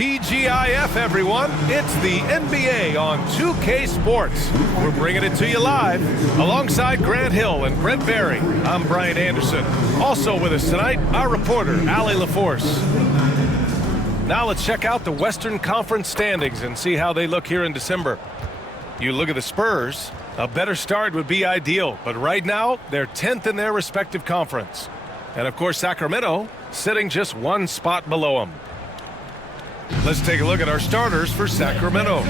TGIF, everyone. It's the NBA on 2K Sports. We're bringing it to you live alongside Grant Hill and Brent Barry. I'm Brian Anderson. Also with us tonight, our reporter, Allie LaForce. Now let's check out the Western Conference standings and see how they look here in December. You look at the Spurs, a better start would be ideal, but right now they're 10th in their respective conference. And of course, Sacramento sitting just one spot below them. Let's take a look at our starters for Sacramento.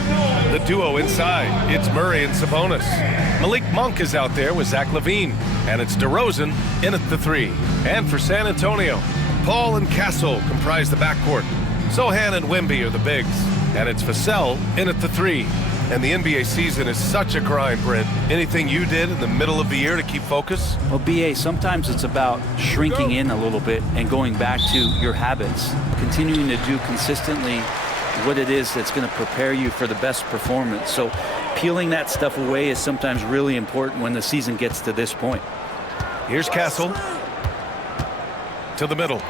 The duo inside, it's Murray and Sabonis. Malik Monk is out there with Zach LaVine, and it's DeRozan in at the 3. And for San Antonio, Paul and Castle comprise the backcourt. Sohan and Wemby are the bigs, and it's Vassell in at the 3. And the NBA season is such a grind, Brent. Anything you did in the middle of the year to keep focus? Well, BA, sometimes it's about shrinking in a little bit and going back to your habits, continuing to do consistently what it is that's going to prepare you for the best performance. So peeling that stuff away is sometimes really important when the season gets to this point. Here's Castle to the middle.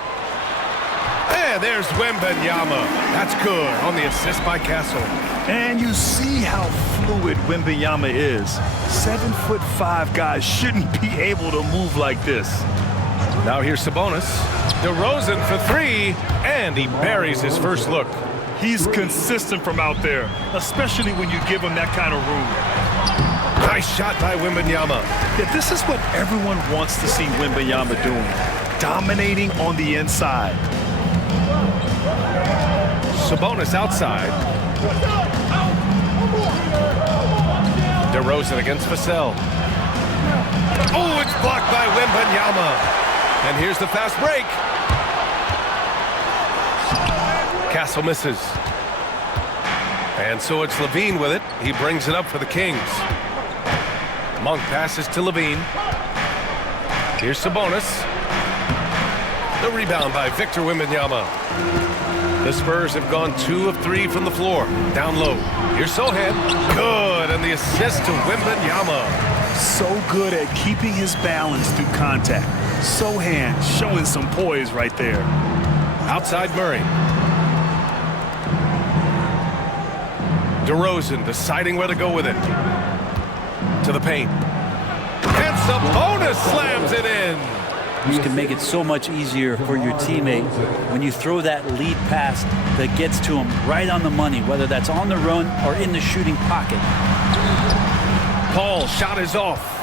And there's Wembanyama. That's good on the assist by Castle. And you see how fluid Wembanyama is. 7'5" guys shouldn't be able to move like this. Now here's Sabonis. DeRozan for 3, and he buries his first look. He's consistent from out there, especially when you give him that kind of room. Nice shot by Wembanyama. Yeah, this is what everyone wants to see Wembanyama doing. Dominating on the inside. Sabonis outside. DeRozan against Vassell. Oh, it's blocked by Wembanyama. And here's the fast break. Castle misses. And so it's LaVine with it. He brings it up for the Kings. Monk passes to LaVine. Here's Sabonis. The rebound by Victor Wembanyama. The Spurs have gone 2 of 3 from the floor. Down low. Here's Sohan. Good. And the assist to Wembanyama. So good at keeping his balance through contact. Sohan showing some poise right there. Outside Murray. DeRozan deciding where to go with it. To the paint. And Sabonis slams it in. You can make it so much easier for your teammate when you throw that lead pass that gets to him right on the money, whether that's on the run or in the shooting pocket. Paul shot is off.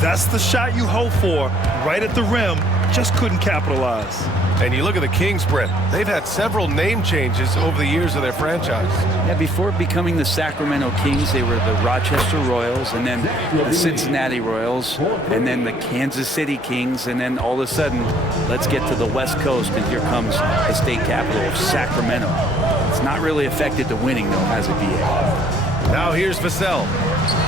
That's the shot you hope for, right at the rim. Just couldn't capitalize. And you look at the Kings, Brent. They've had several name changes over the years of their franchise. Yeah, before becoming the Sacramento Kings, they were the Rochester Royals, and then the Cincinnati Royals, and then the Kansas City Kings, and then all of a sudden, let's get to the West Coast, and here comes the state capital of Sacramento. It's not really affected the winning, though, has it, BA? Now here's Vassell.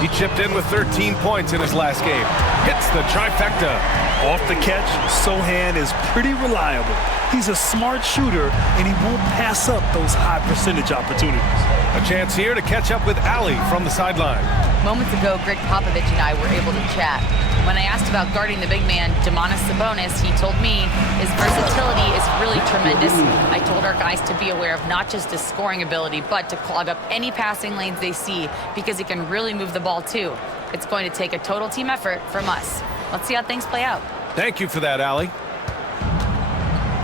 He chipped in with 13 points in his last game. Hits the trifecta. Off the catch, Sohan is pretty reliable. He's a smart shooter, and he won't pass up those high percentage opportunities. A chance here to catch up with Allie from the sideline. Moments ago, Greg Popovich and I were able to chat. When I asked about guarding the big man, Domantas Sabonis, he told me his versatility is really tremendous. I told our guys to be aware of not just his scoring ability, but to clog up any passing lanes they see, because he can really move the ball too. It's going to take a total team effort from us. Let's see how things play out. Thank you for that, Allie.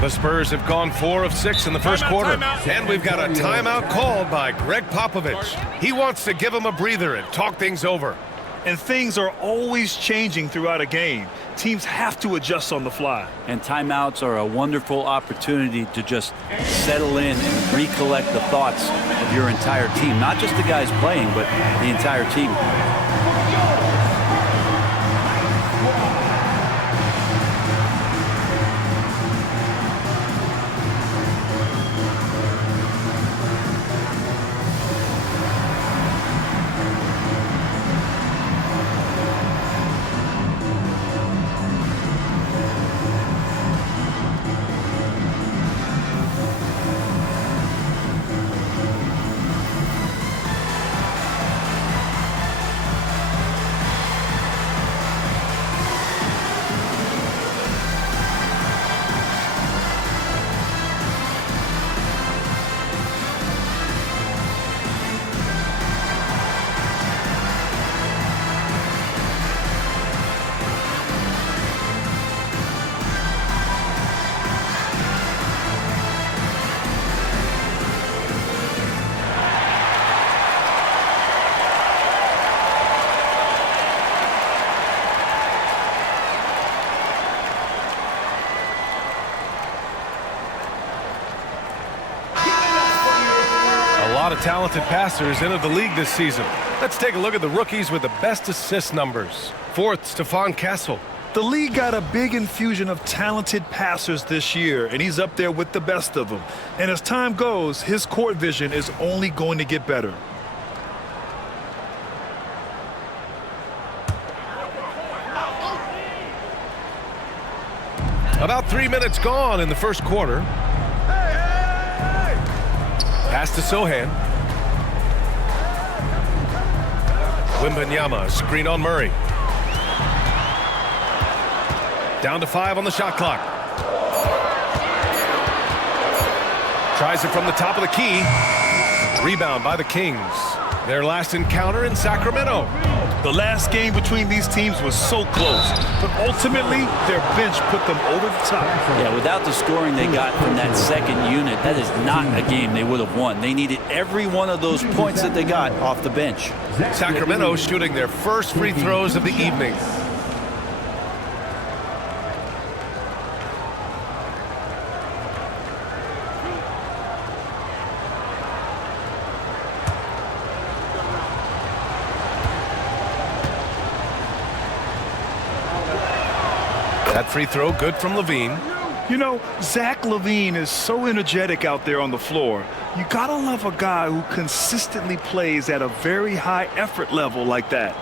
The Spurs have gone 4 of 6 in the first quarter. And we've got a timeout called by Greg Popovich. He wants to give him a breather and talk things over. And things are always changing throughout a game. Teams have to adjust on the fly. And timeouts are a wonderful opportunity to just settle in and recollect the thoughts of your entire team. Not just the guys playing, but the entire team. lot of talented passers entered the league this season. Let's take a look at the rookies with the best assist numbers. Fourth, Stephon Castle. The league got a big infusion of talented passers this year, and he's up there with the best of them. And as time goes, his court vision is only going to get better. About 3 minutes gone in the first quarter. Pass to Sohan. Wembanyama, screen on Murray. Down to 5 on the shot clock. Tries it from the top of the key. Rebound by the Kings. Their last encounter in Sacramento. The last game between these teams was so close, but ultimately their bench put them over the top. Yeah, without the scoring they got from that second unit, that is not a game they would have won. They needed every one of those points that they got off the bench. Sacramento shooting their first free throws of the evening. That free throw good from Levine. You know, Zach LaVine is so energetic out there on the floor. You gotta love a guy who consistently plays at a very high effort level like that.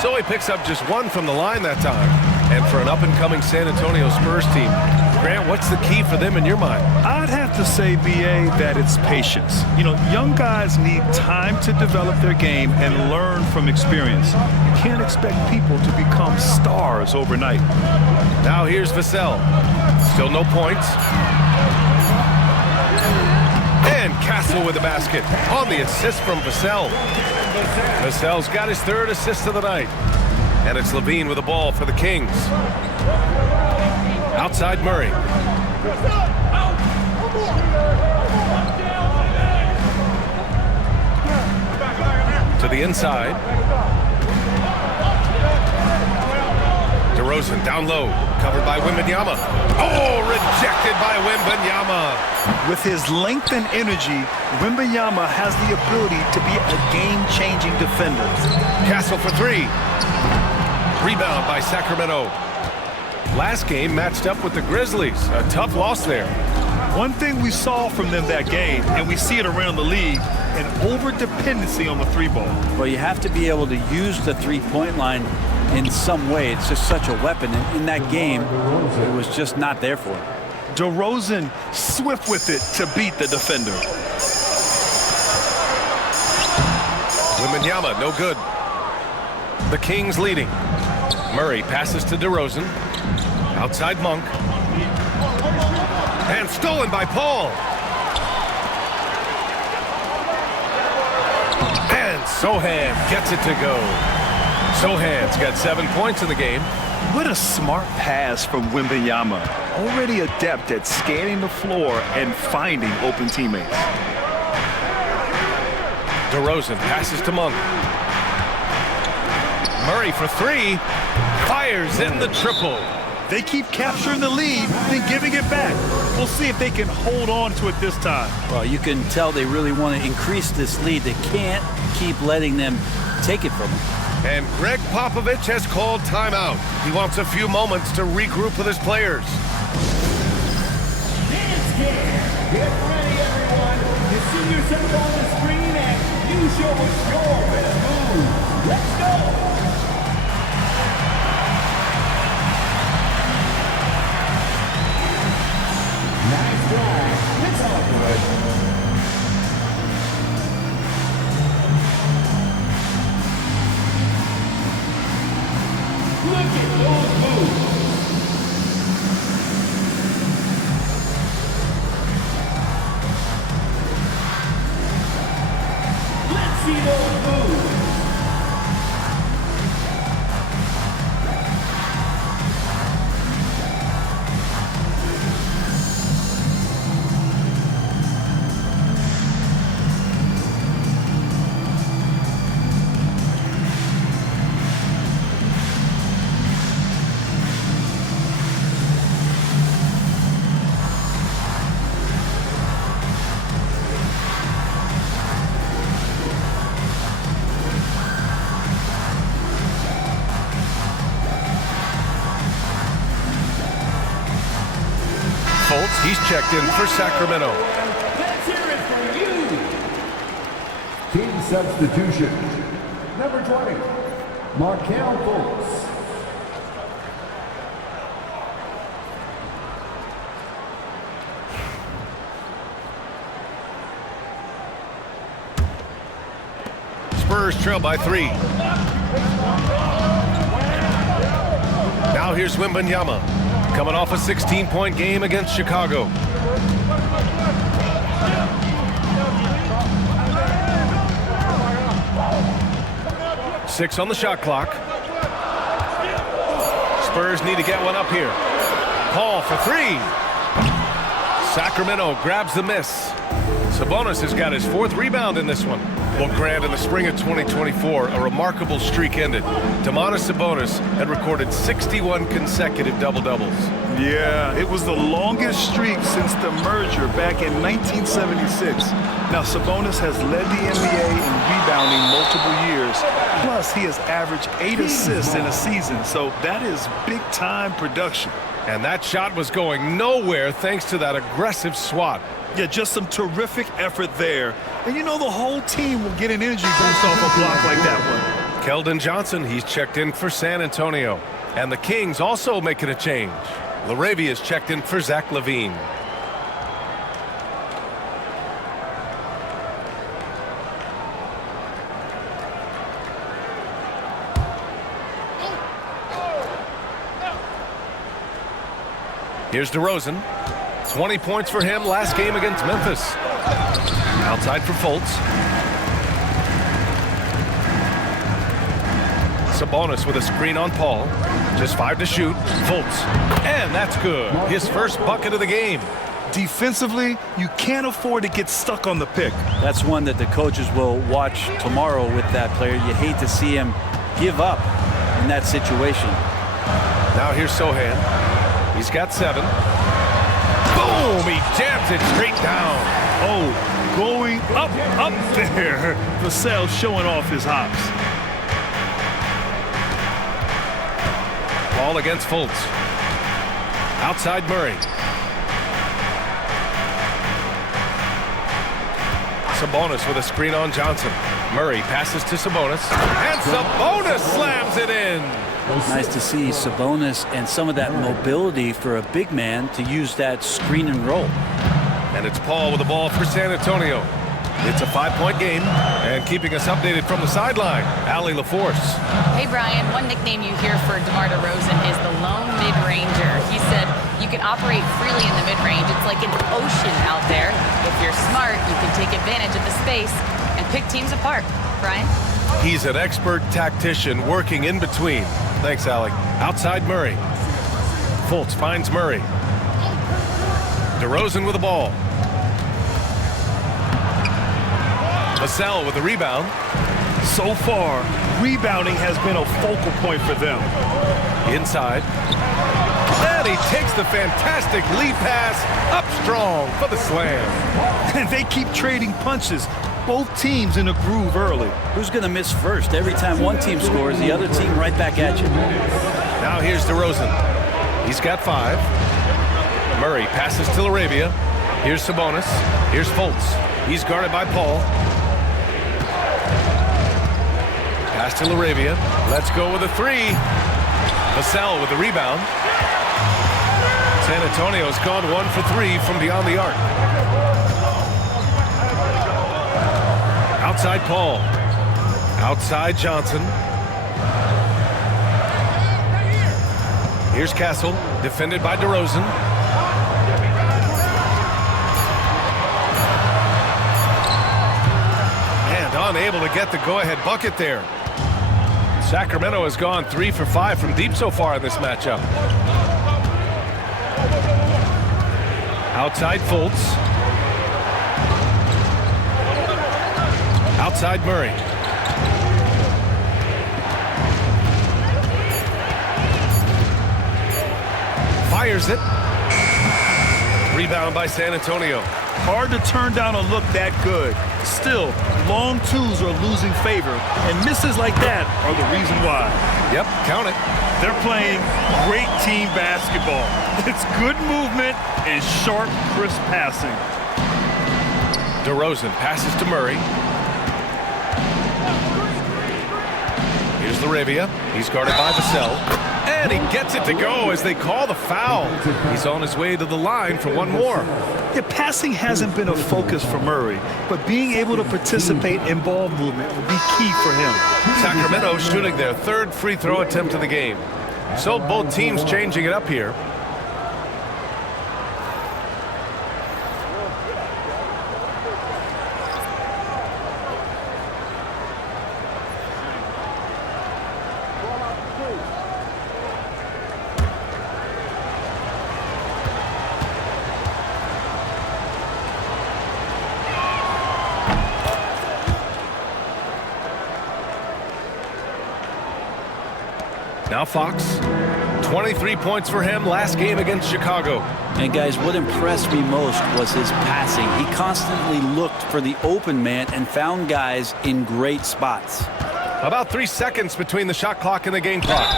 So he picks up just one from the line that time. And for an up-and-coming San Antonio Spurs team, Grant, what's the key for them in your mind? I'd have to say, B.A., that it's patience. You know, young guys need time to develop their game and learn from experience. You can't expect people to become stars overnight. Now here's Vassell. Still no points. And Castle with the basket on the assist from Vassell. Vassell's got his third assist of the night. And it's Levine with the ball for the Kings. Outside Murray. To the inside. DeRozan down low. Covered by Wembanyama. Oh, rejected by Wembanyama. With his length and energy, Wembanyama has the ability to be a game-changing defender. Castle for three. Rebound by Sacramento. Last game matched up with the Grizzlies. A tough loss there. One thing we saw from them that game, and we see it around the league, an over-dependency on the three ball. Well, you have to be able to use the three-point line in some way. It's just such a weapon. And in that game, it was just not there for him. DeRozan swift with it to beat the defender. Wembanyama, no good. The Kings leading. Murray passes to DeRozan. Outside Monk. And stolen by Paul. And Sohan gets it to go. Sohan's got 7 points in the game. What a smart pass from Wembanyama. Already adept at scanning the floor and finding open teammates. DeRozan passes to Monk. Murray for three. Fires in the triple. They keep capturing the lead, then giving it back. We'll see if they can hold on to it this time. Well, you can tell they really want to increase this lead. They can't keep letting them take it from them. And Greg Popovich has called timeout. He wants a few moments to regroup with his players. Get ready, everyone. You see yourself on the screen and you show us your best move. Let's go. Nice drive. It's all good. Look at those moves. Let's see those moves. He's checked in for Sacramento. Let's hear it for you. Team substitution. Number 20, Markel Fultz. Spurs trail by 3. Now here's Wembanyama, coming off a 16-point game against Chicago. Six on the shot clock. Spurs need to get one up here. Paul for 3. Sacramento grabs the miss. Sabonis has got his 4th rebound in this one. Well, Grant, in the spring of 2024, a remarkable streak ended. Domantas Sabonis had recorded 61 consecutive double-doubles. Yeah, it was the longest streak since the merger back in 1976. Now, Sabonis has led the NBA in rebounding multiple years. Plus, he has averaged 8 assists in a season, so that is big-time production. And that shot was going nowhere thanks to that aggressive swat. Yeah, just some terrific effort there. And you know the whole team will get an energy boost off a block like that one. Keldon Johnson, he's checked in for San Antonio. And the Kings also making a change. Laravia's checked in for Zach LaVine. Here's DeRozan. 20 points for him last game against Memphis. Outside for Fultz. Sabonis with a screen on Paul. Just 5 to shoot. Fultz. And that's good. His first bucket of the game. Defensively, you can't afford to get stuck on the pick. That's one that the coaches will watch tomorrow with that player. You hate to see him give up in that situation. Now here's Sohan. He's got 7. Boom! He jams it straight down. Oh, going up there. Vassell showing off his hops. Ball against Fultz. Outside Murray. Sabonis with a screen on Johnson. Murray passes to Sabonis. And Sabonis slams it in. Nice to see Sabonis and some of that mobility for a big man to use that screen and roll. And it's Paul with the ball for San Antonio. It's a 5-point game, and keeping us updated from the sideline, Allie LaForce. Hey, Brian, one nickname you hear for DeMar DeRozan is the lone mid-ranger. He said you can operate freely in the mid-range. It's like an ocean out there. If you're smart, you can take advantage of the space and pick teams apart. Brian? He's an expert tactician working in between. Thanks, Allie. Outside Murray. Fultz finds Murray. DeRozan with the ball. Vassell with the rebound. So far, rebounding has been a focal point for them. Inside. And he takes the fantastic lead pass up strong for the slam. And they keep trading punches. Both teams in a groove early. Who's going to miss first? Every time one team scores, the other team right back at you. Now here's DeRozan. He's got 5. Murray passes to Laravia. Here's Sabonis. Here's Fultz. He's guarded by Paul. Pass to Laravia. Let's go with a 3. Vassell with the rebound. San Antonio's gone 1 for 3 from beyond the arc. Outside Paul. Outside Johnson. Here's Castle, defended by DeRozan. And unable to get the go-ahead bucket there. Sacramento has gone 3 for 5 from deep so far in this matchup. Outside Fultz. Outside Murray. Fires it. Rebound by San Antonio. Hard to turn down a look that good. Still, long twos are losing favor, and misses like that are the reason why. Yep, count it. They're playing great team basketball. It's good movement and sharp, crisp passing. DeRozan passes to Murray. Here's Laravia. He's guarded by Vassell. And he gets it to go as they call the foul. He's on his way to the line for one more. Yeah, passing hasn't been a focus for Murray, but being able to participate in ball movement will be key for him. Sacramento shooting their third free throw attempt of the game. So both teams changing it up here. Now Fox, 23 points for him last game against Chicago. And guys, what impressed me most was his passing. He constantly looked for the open man and found guys in great spots. About 3 seconds between the shot clock and the game clock.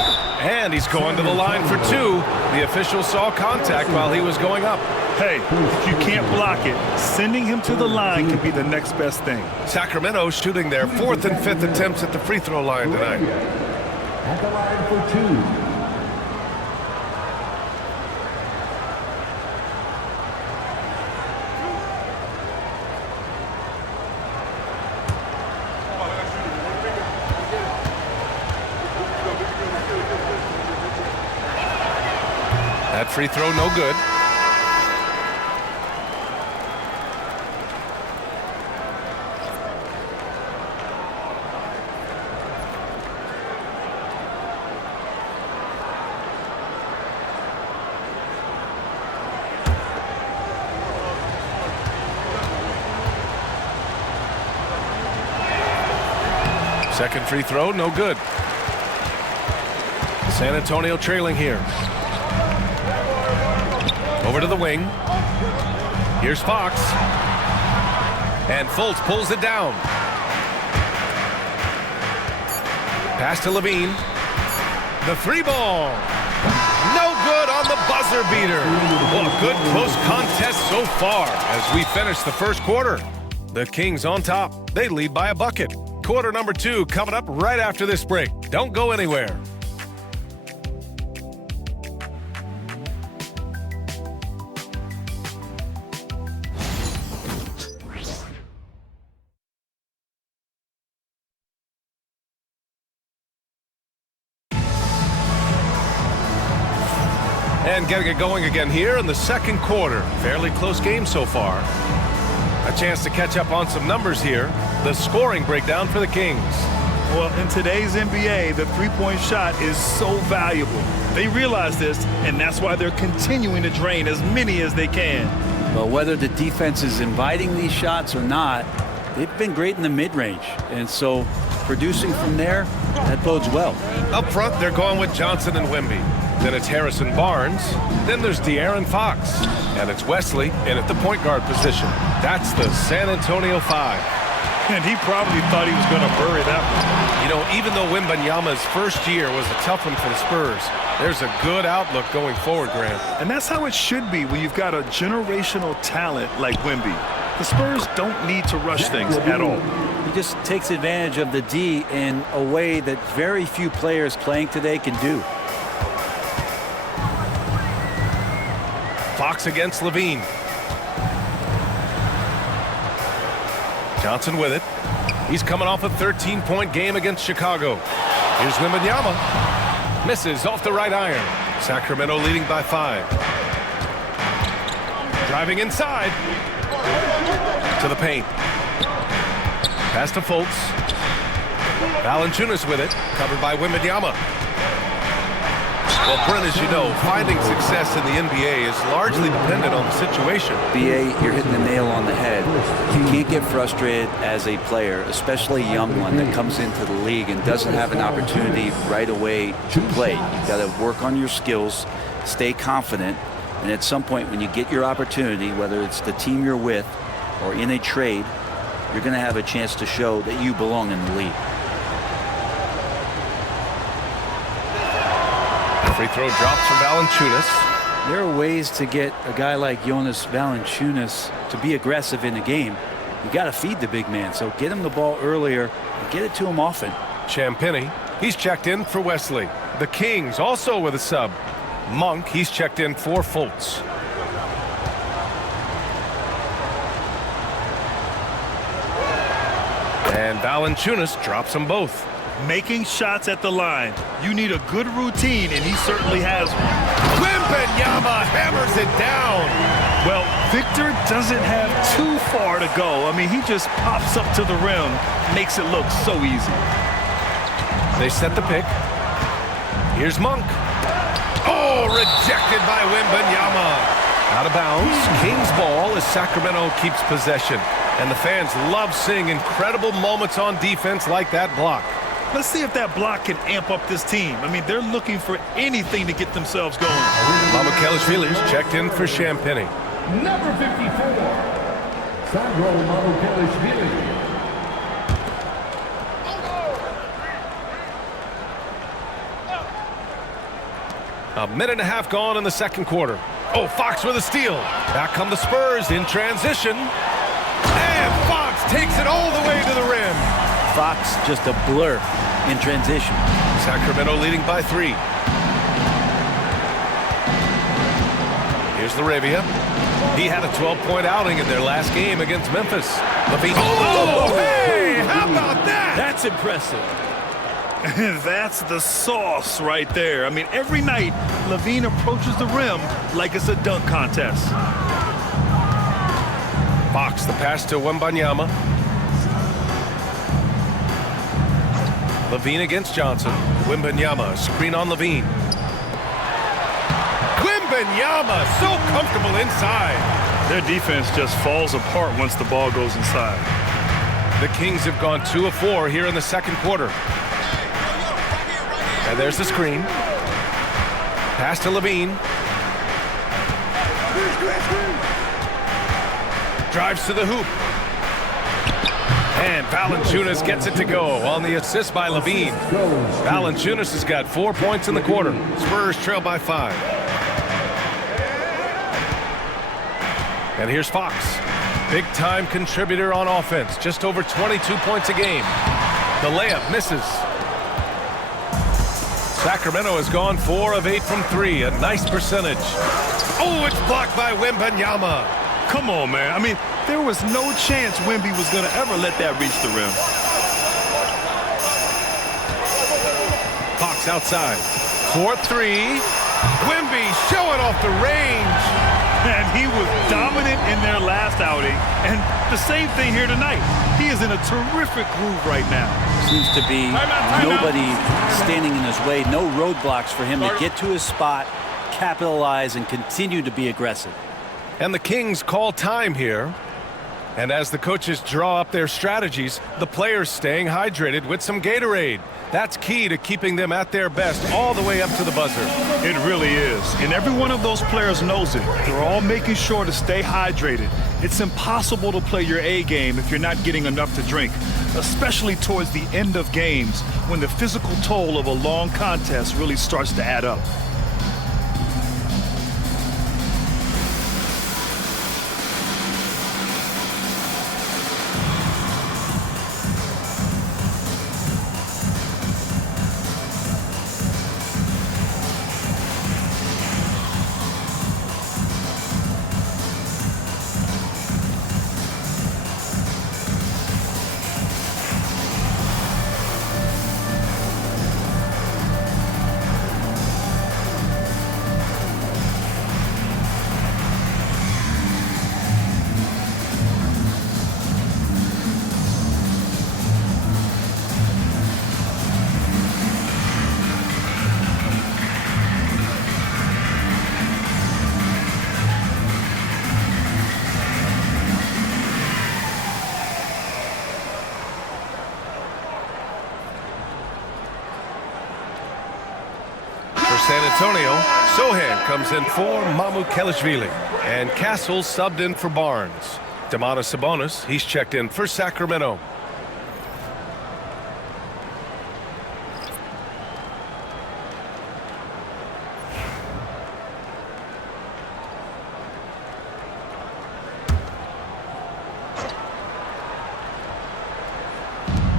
And he's going to the line for two. The official saw contact while he was going up. Hey, if you can't block it, sending him to the line can be the next best thing. Sacramento shooting their fourth and fifth attempts at the free throw line tonight. At the line for two. That free throw no good. Second free throw, no good. San Antonio trailing here. Over to the wing. Here's Fox. And Fultz pulls it down. Pass to Levine. The three ball. No good on the buzzer beater. Well, a good close contest so far as we finish the first quarter. The Kings on top. They lead by a bucket. Quarter number 2 coming up right after this break. Don't go anywhere. And getting it going again here in the second quarter. Fairly close game so far. A chance to catch up on some numbers here. The scoring breakdown for the Kings. Well, in today's NBA, the three-point shot is so valuable. They realize this, and that's why they're continuing to drain as many as they can. But whether the defense is inviting these shots or not, they've been great in the mid-range. And so producing from there, that bodes well. Up front, they're going with Johnson and Wemby. Then it's Harrison Barnes. Then there's De'Aaron Fox. And it's Wesley in at the point guard position. That's the San Antonio 5. And he probably thought he was going to bury that one. You know, even though Wembanyama's first year was a tough one for the Spurs, there's a good outlook going forward, Grant. And that's how it should be when you've got a generational talent like Wemby. The Spurs don't need to rush things at all. He just takes advantage of the D in a way that very few players playing today can do. Fox against Levine. Johnson with it. He's coming off a 13-point game against Chicago. Here's Wembanyama. Misses off the right iron. Sacramento leading by 5. Driving inside. To the paint. Pass to Fultz. Valanciunas with it. Covered by Wembanyama. Well, Brent, as you know, finding success in the NBA is largely dependent on the situation. BA, you're hitting the nail on the head. You can't get frustrated as a player, especially a young one that comes into the league and doesn't have an opportunity right away to play. You've got to work on your skills, stay confident, and at some point when you get your opportunity, whether it's the team you're with or in a trade, you're going to have a chance to show that you belong in the league. Free throw drops from Valanciunas. There are ways to get a guy like Jonas Valanciunas to be aggressive in the game. You got to feed the big man, so get him the ball earlier and get it to him often. Champagny, he's checked in for Wesley. The Kings also with a sub. Monk, he's checked in for Fultz. And Valanciunas drops them both. Making shots at the line. You need a good routine, and he certainly has one. Wembanyama hammers it down. Well, Victor doesn't have too far to go. I mean, he just pops up to the rim, makes it look so easy. They set the pick. Here's Monk. Oh, rejected by Wembanyama. Out of bounds. Kings ball as Sacramento keeps possession. And the fans love seeing incredible moments on defense like that block. Let's see if that block can amp up this team. I mean, they're looking for anything to get themselves going. Mamukelashvili's checked in for Champagny. Number 54, Sandro Mamukelashvili. A minute and a half gone in the second quarter. Oh, Fox with a steal. Back come the Spurs in transition. And Fox takes it all the way to the rim. Fox just a blur in transition. Sacramento leading by 3. Here's LaRavia. He had a 12-point outing in their last game against Memphis. LaVine. Oh, hey, how about that? That's impressive. That's the sauce right there. I mean, every night, LaVine approaches the rim like it's a dunk contest. Fox, the pass to Wembanyama. LaVine against Johnson. Wembanyama, screen on LaVine. Wembanyama, so comfortable inside. Their defense just falls apart once the ball goes inside. The Kings have gone 2 of 4 here in the second quarter. And there's the screen. Pass to LaVine. Drives to the hoop. And Valanciunas gets it to go on the assist by LaVine. Valanciunas has got 4 points in the quarter. Spurs trail by 5. And here's Fox. Big-time contributor on offense. Just over 22 points a game. The layup misses. Sacramento has gone 4 of 8 from 3. A nice percentage. Oh, it's blocked by Wembanyama. Come on, man. I mean, there was no chance Wemby was going to ever let that reach the rim. Fox outside. 4-3. Wemby showing off the range. And he was dominant in their last outing. And the same thing here tonight. He is in a terrific groove right now. Seems to be nobody standing in his way. No roadblocks for him to get to his spot, capitalize, and continue to be aggressive. And the Kings call time here. And as the coaches draw up their strategies, the players staying hydrated with some Gatorade. That's key to keeping them at their best all the way up to the buzzer. It really is. And every one of those players knows it. They're all making sure to stay hydrated. It's impossible to play your A game if you're not getting enough to drink, especially towards the end of games when the physical toll of a long contest really starts to add up. San Antonio, Sohan comes in for Mamukelashvili, and Castle subbed in for Barnes. Domantas Sabonis, he's checked in for Sacramento.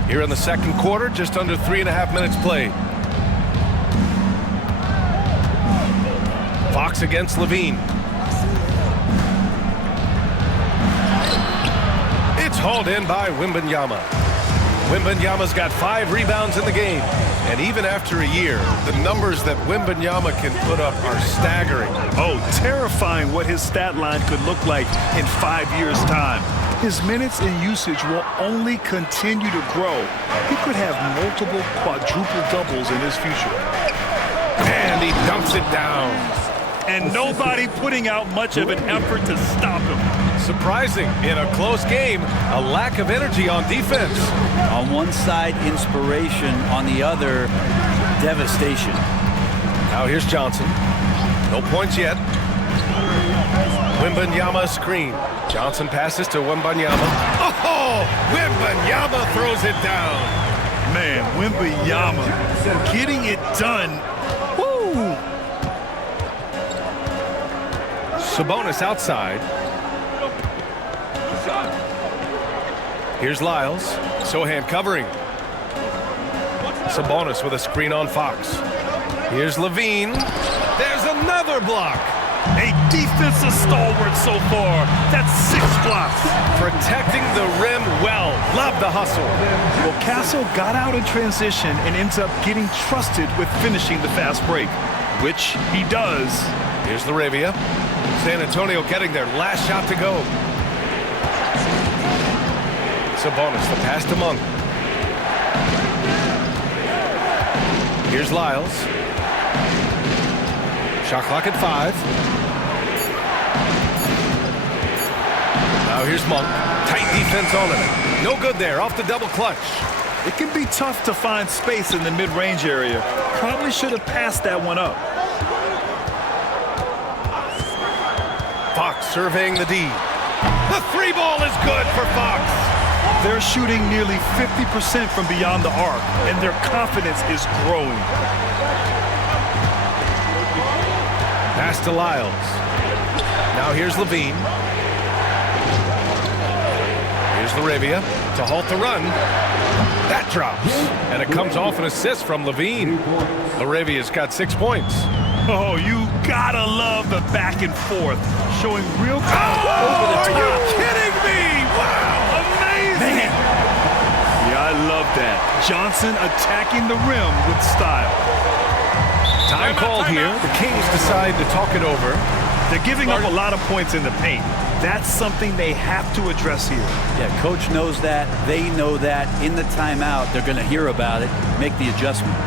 Here in the second quarter, just under 3.5 minutes played. Fox against Levine. It's hauled in by Wembanyama. Wembanyama's got 5 rebounds in the game. And even after a year, the numbers that Wembanyama can put up are staggering. Oh, terrifying what his stat line could look like in 5 years' time. His minutes and usage will only continue to grow. He could have multiple quadruple doubles in his future. And he dumps it down. And nobody putting out much of an effort to stop him. Surprising, in a close game, a lack of energy on defense. On one side, inspiration. On the other, devastation. Now here's Johnson. No points yet. Wembanyama screen. Johnson passes to Wembanyama. Oh! Wembanyama throws it down. Man, Wembanyama getting it done. Woo! Sabonis outside. Here's Lyles. Sohan covering. Sabonis with a screen on Fox. Here's Levine. There's another block. A defensive stalwart so far. That's 6 blocks. Protecting the rim well. Love the hustle. Well, Castle got out in transition and ends up getting trusted with finishing the fast break, which he does. Here's Laravia. San Antonio getting their last shot to go. Sabonis, the pass to Monk. Here's Lyles. Shot clock at 5. Now here's Monk. Tight defense on him. No good there. Off the double clutch. It can be tough to find space in the mid-range area. Probably should have passed that one up. Fox surveying the D. The 3 ball is good for Fox. They're shooting nearly 50% from beyond the arc, and their confidence is growing. Pass to Lyles. Now here's Levine. Here's Laravia to halt the run. That drops. And it comes off an assist from Levine. Laravia's got 6 points. Oh, you gotta love the back and forth. Showing real over the top. Are you kidding me? Wow. Amazing. Man. Yeah, I love that. Johnson attacking the rim with style. Time called here. The Kings decide to talk it over. They're giving up a lot of points in the paint. That's something they have to address here. Yeah, coach knows that. They know that. In the timeout, they're going to hear about it, make the adjustment.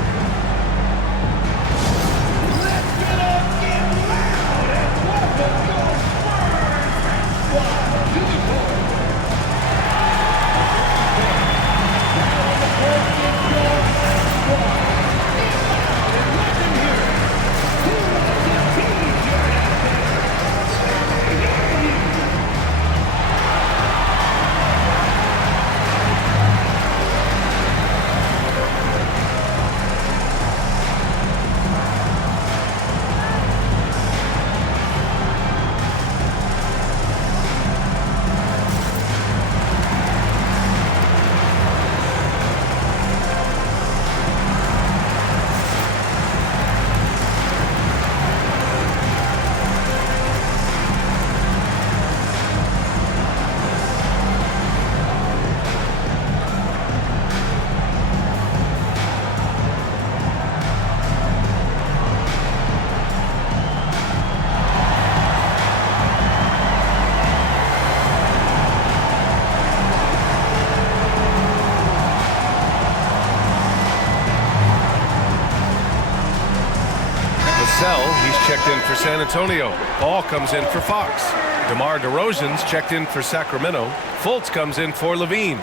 He's checked in for San Antonio. Ball comes in for Fox. DeMar DeRozan's checked in for Sacramento. Fultz comes in for Levine.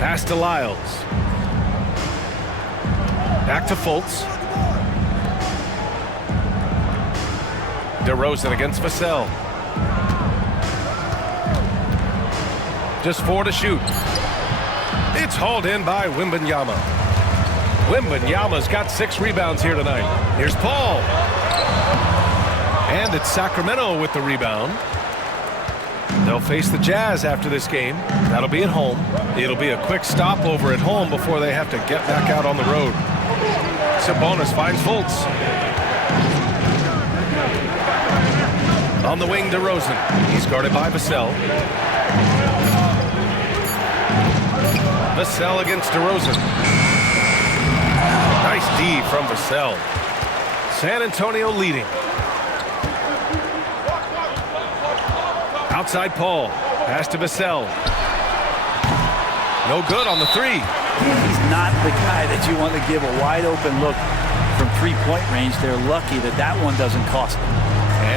Pass to Lyles. Back to Fultz. DeRozan against Vassell. Just 4 to shoot. It's hauled in by Wembanyama. Wembanyama's got 6 rebounds here tonight. Here's Paul. And it's Sacramento with the rebound. They'll face the Jazz after this game. That'll be at home. It'll be a quick stopover at home before they have to get back out on the road. Sabonis finds Fultz. On the wing, DeRozan. He's guarded by Vassell. Vassell against DeRozan. Nice D from Vassell. San Antonio leading. Outside Paul. Pass to Vassell. No good on the 3. He's not the guy that you want to give a wide open look from 3-point range. They're lucky that that one doesn't cost them.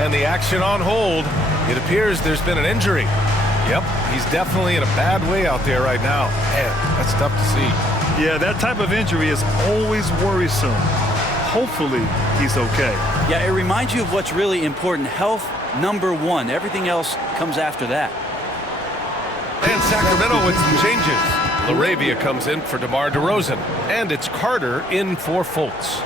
And the action on hold. It appears there's been an injury. Yep, he's definitely in a bad way out there right now. Man, that's tough to see. Yeah, that type of injury is always worrisome. Hopefully, he's okay. Yeah, it reminds you of what's really important. Health, #1. Everything else comes after that. And Sacramento with some changes. LaRavia comes in for DeMar DeRozan. And it's Carter in for Fultz.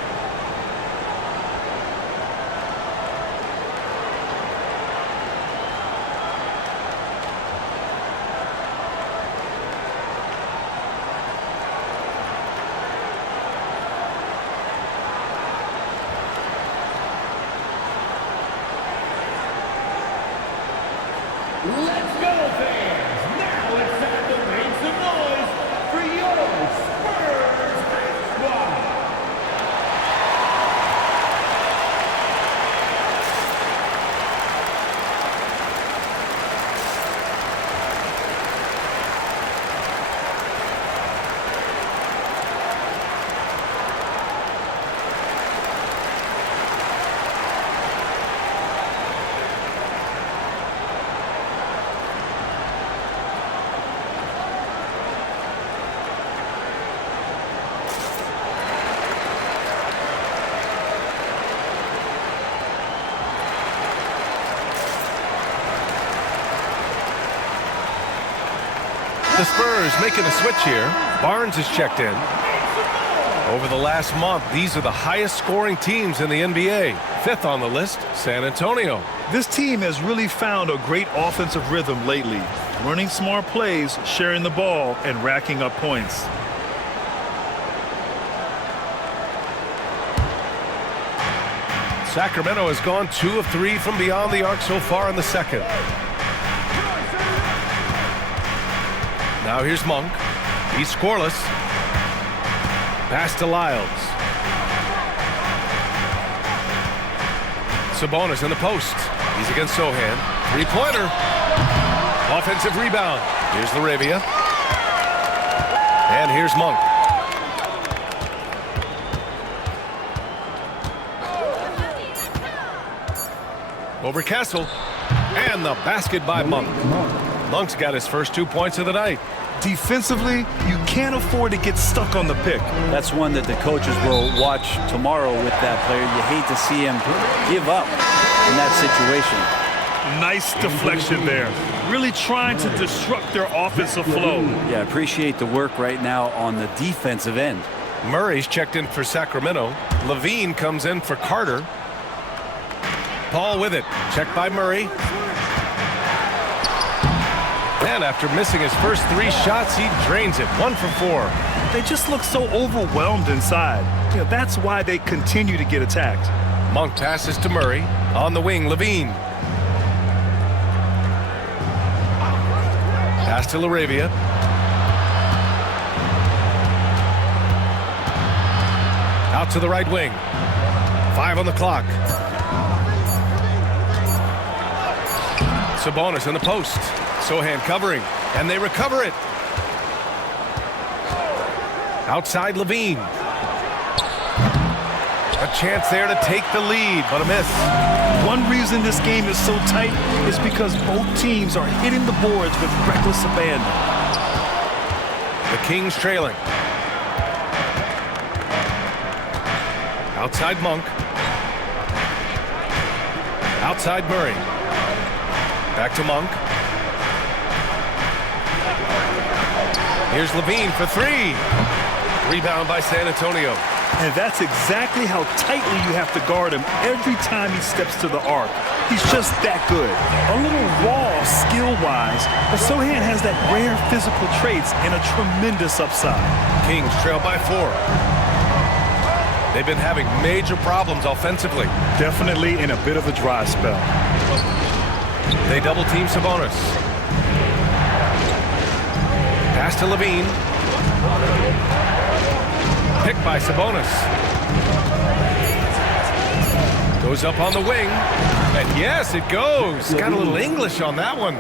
Let's go, fans! Now it's time to make some noise for your Spurs squad! The Spurs making a switch here. Barnes is checked in. Over the last month, these are the highest scoring teams in the NBA. 5th on the list, San Antonio. This team has really found a great offensive rhythm lately. Running smart plays, sharing the ball, and racking up points. Sacramento has gone 2 of 3 from beyond the arc so far in the second. Now here's Monk. He's scoreless. Pass to Lyles. Sabonis in the post. He's against Sohan. 3-pointer. Offensive rebound. Here's LaRavia. And here's Monk. Over Castle. And the basket by Monk. Monk's got his first 2 points of the night. Defensively, you can't afford to get stuck on the pick. That's one that the coaches will watch tomorrow with that player. You hate to see him give up in that situation. Nice deflection there. Really trying to disrupt their offensive flow. Yeah, appreciate the work right now on the defensive end. Murray's checked in for Sacramento. Levine comes in for Carter. Paul with it. Checked by Murray. And after missing his first 3 shots, he drains it. 1 for 4. They just look so overwhelmed inside. You know, that's why they continue to get attacked. Monk passes to Murray. On the wing, Levine. Pass to LaRavia. Out to the right wing. 5 on the clock. Sabonis in the post. Sohan covering, and they recover it. Outside Levine. A chance there to take the lead, but a miss. One reason this game is so tight is because both teams are hitting the boards with reckless abandon. The Kings trailing. Outside Monk. Outside Murray. Back to Monk. Here's Levine for three. Rebound by San Antonio. And that's exactly how tightly you have to guard him every time he steps to the arc. He's just that good. A little raw skill-wise, but Sochan has that rare physical traits and a tremendous upside. Kings trail by 4. They've been having major problems offensively. Definitely in a bit of a dry spell. They double team Sabonis. Pass to Levine. Picked by Sabonis. Goes up on the wing. And yes, it goes. Got a little English on that one.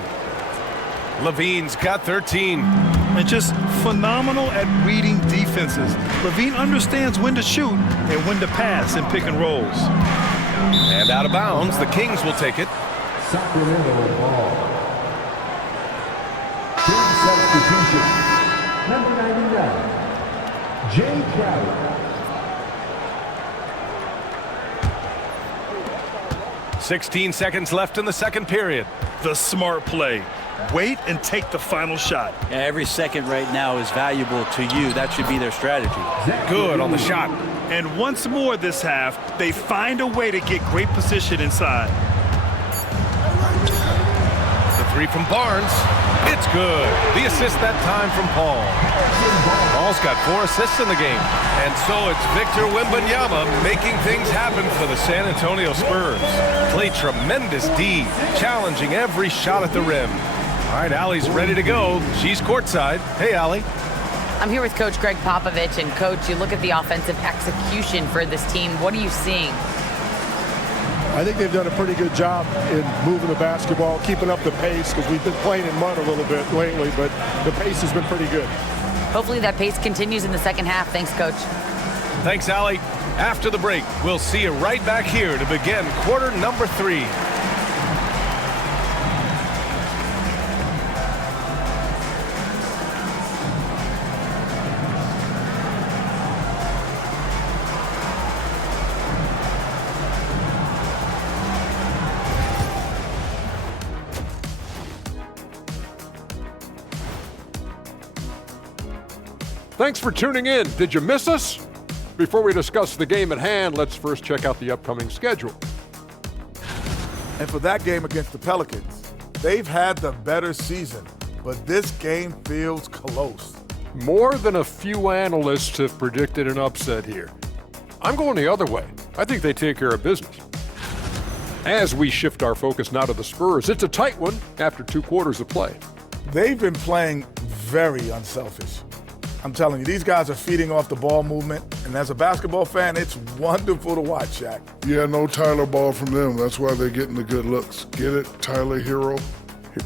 Levine's got 13. And just phenomenal at reading defenses. Levine understands when to shoot and when to pass in pick and rolls. And out of bounds, the Kings will take it. Sacramento ball. Team substitution. Number 99. Jay Crowder. 16 seconds left in the second period. The smart play. Wait and take the final shot. Yeah, every second right now is valuable to you. That should be their strategy. Good on the shot. And once more this half, they find a way to get great position inside. The three from Barnes. It's good. The assist that time from Paul. Paul's got 4 assists in the game. And so it's Victor Wembanyama making things happen for the San Antonio Spurs. Played tremendous D, challenging every shot at the rim. All right, Allie's ready to go. She's courtside. Hey, Allie. I'm here with Coach Greg Popovich. And, Coach, you look at the offensive execution for this team. What are you seeing? I think they've done a pretty good job in moving the basketball, keeping up the pace, because we've been playing in mud a little bit lately, but the pace has been pretty good. Hopefully that pace continues in the second half. Thanks, Coach. Thanks, Allie. After the break, we'll see you right back here to begin quarter number 3. Thanks for tuning in. Did you miss us? Before we discuss the game at hand, let's first check out the upcoming schedule. And for that game against the Pelicans, they've had the better season, but this game feels close. More than a few analysts have predicted an upset here. I'm going the other way. I think they take care of business. As we shift our focus now to the Spurs, it's a tight one after 2 quarters of play. They've been playing very unselfish. I'm telling you, these guys are feeding off the ball movement, and as a basketball fan, it's wonderful to watch, Shaq. Yeah, no Tyler Ball from them. That's why they're getting the good looks. Get it, Tyler Hero?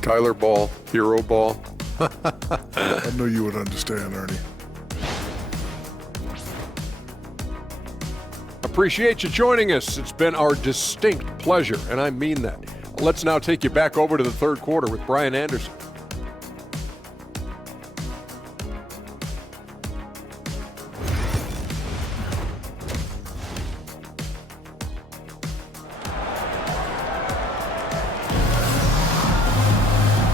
Tyler Ball, Hero Ball. I knew you would understand, Ernie. Appreciate you joining us. It's been our distinct pleasure, and I mean that. Let's now take you back over to the third quarter with Brian Anderson.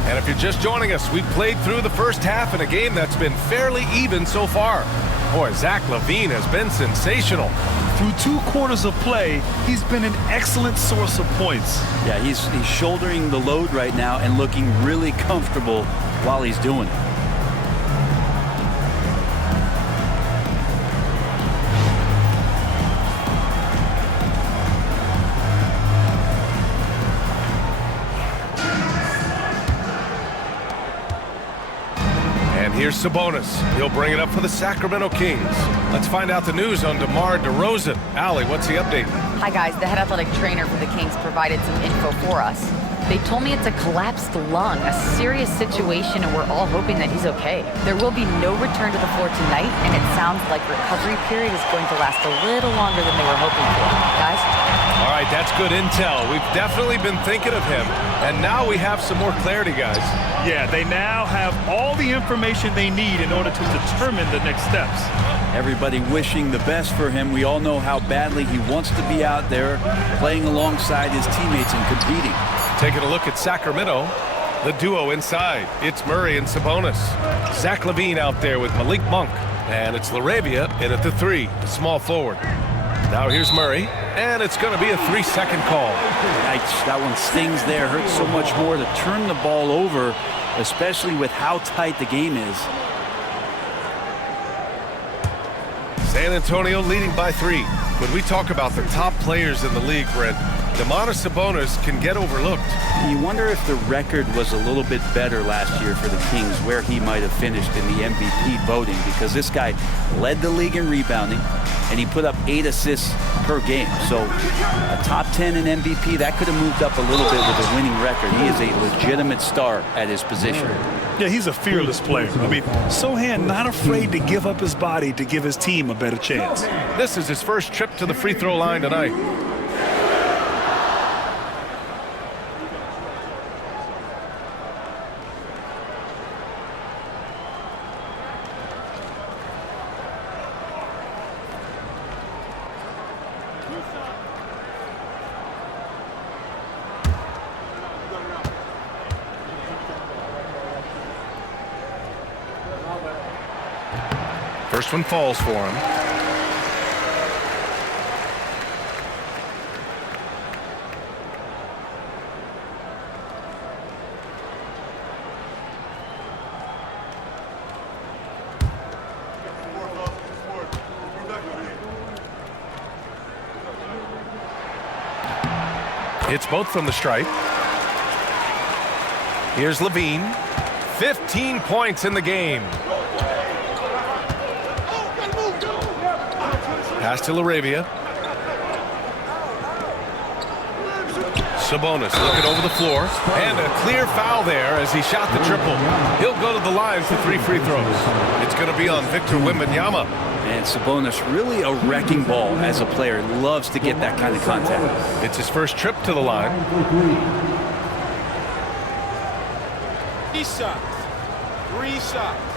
And if you're just joining us, we've played through the first half in a game that's been fairly even so far. Boy, Zach LaVine has been sensational. Through 2 quarters of play, he's been an excellent source of points. Yeah, he's shouldering the load right now and looking really comfortable while he's doing it. Here's Sabonis. He'll bring it up for the Sacramento Kings. Let's find out the news on DeMar DeRozan. Allie, what's the update? Hi, guys. The head athletic trainer for the Kings provided some info for us. They told me it's a collapsed lung, a serious situation, and we're all hoping that he's okay. There will be no return to the floor tonight, and it sounds like recovery period is going to last a little longer than they were hoping for. Guys? All right, that's good intel. We've definitely been thinking of him, and now we have some more clarity, guys. Yeah, they now have all the information they need in order to determine the next steps. Everybody wishing the best for him. We all know how badly he wants to be out there playing alongside his teammates and competing. Taking a look at Sacramento, the duo inside. It's Murray and Sabonis. Zach LaVine out there with Malik Monk. And it's LaRavia in at the 3, small forward. Now here's Murray, and it's going to be a 3-second call. Yikes, that one stings there. Hurts so much more to turn the ball over, especially with how tight the game is. San Antonio leading by 3. When we talk about the top players in the league, Brent, Domantas Sabonis can get overlooked. You wonder if the record was a little bit better last year for the Kings, where he might have finished in the MVP voting, because this guy led the league in rebounding, and he put up 8 assists per game. So a top 10 in MVP, that could have moved up a little bit with a winning record. He is a legitimate star at his position. Yeah, he's a fearless player. I mean, Sohan not afraid to give up his body to give his team a better chance. This is his first trip to the free throw line tonight. First one falls for him. It's both from the stripe. Here's LaVine. 15 points in the game. Pass to LaRavia. Sabonis looking over the floor. And a clear foul there as he shot the triple. He'll go to the line for 3 free throws. It's going to be on Victor Wembanyama. And Sabonis, really a wrecking ball as a player. Loves to get that kind of contact. It's his first trip to the line. 3 shots. 3 shots.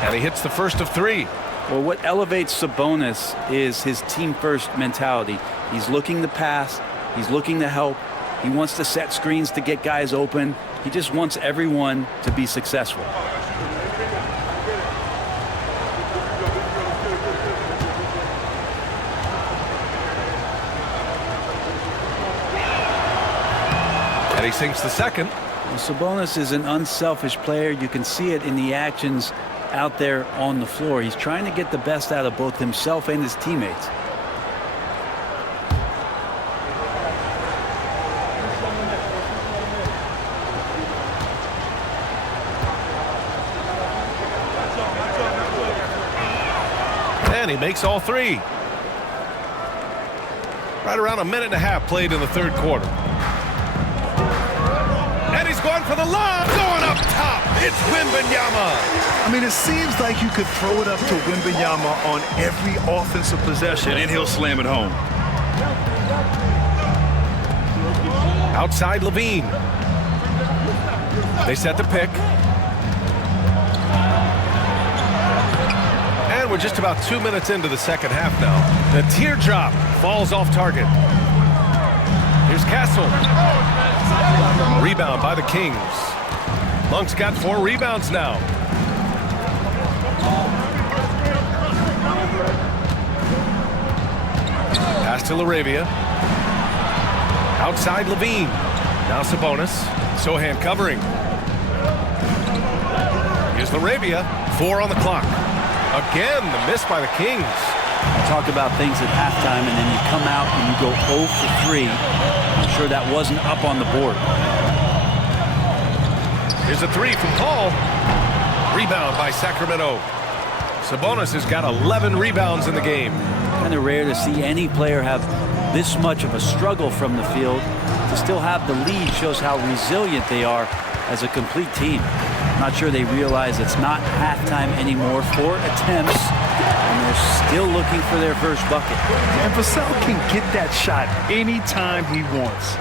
And he hits the first of 3. Well, what elevates Sabonis is his team-first mentality. He's looking to pass. He's looking to help. He wants to set screens to get guys open. He just wants everyone to be successful. And he sinks the second. Well, Sabonis is an unselfish player. You can see it in the actions out there on the floor. He's trying to get the best out of both himself and his teammates. And he makes all 3. Right around a minute and a half played in the third quarter. And he's going for the lob, going up top. It's Wembanyama. I mean, it seems like you could throw it up to Wembanyama on every offensive possession, and he'll slam it home. Outside LaVine. They set the pick. And we're just about 2 minutes into the second half now. The teardrop falls off target. Here's Castle. Rebound by the Kings. Monk's got 4 rebounds now. Pass to LaRavia. Outside LaVine. Now Sabonis. Sohan covering. Here's LaRavia. 4 on the clock. Again, the miss by the Kings. Talk about things at halftime, and then you come out and you go 0 for 3. I'm sure that wasn't up on the board. Here's a 3 from Paul. Rebound by Sacramento. Sabonis has got 11 rebounds in the game. Kind of rare to see any player have this much of a struggle from the field, to still have the lead shows how resilient they are as a complete team. I'm not sure they realize it's not halftime anymore. 4 attempts, and they're still looking for their first bucket. And Vassell can get that shot anytime he wants.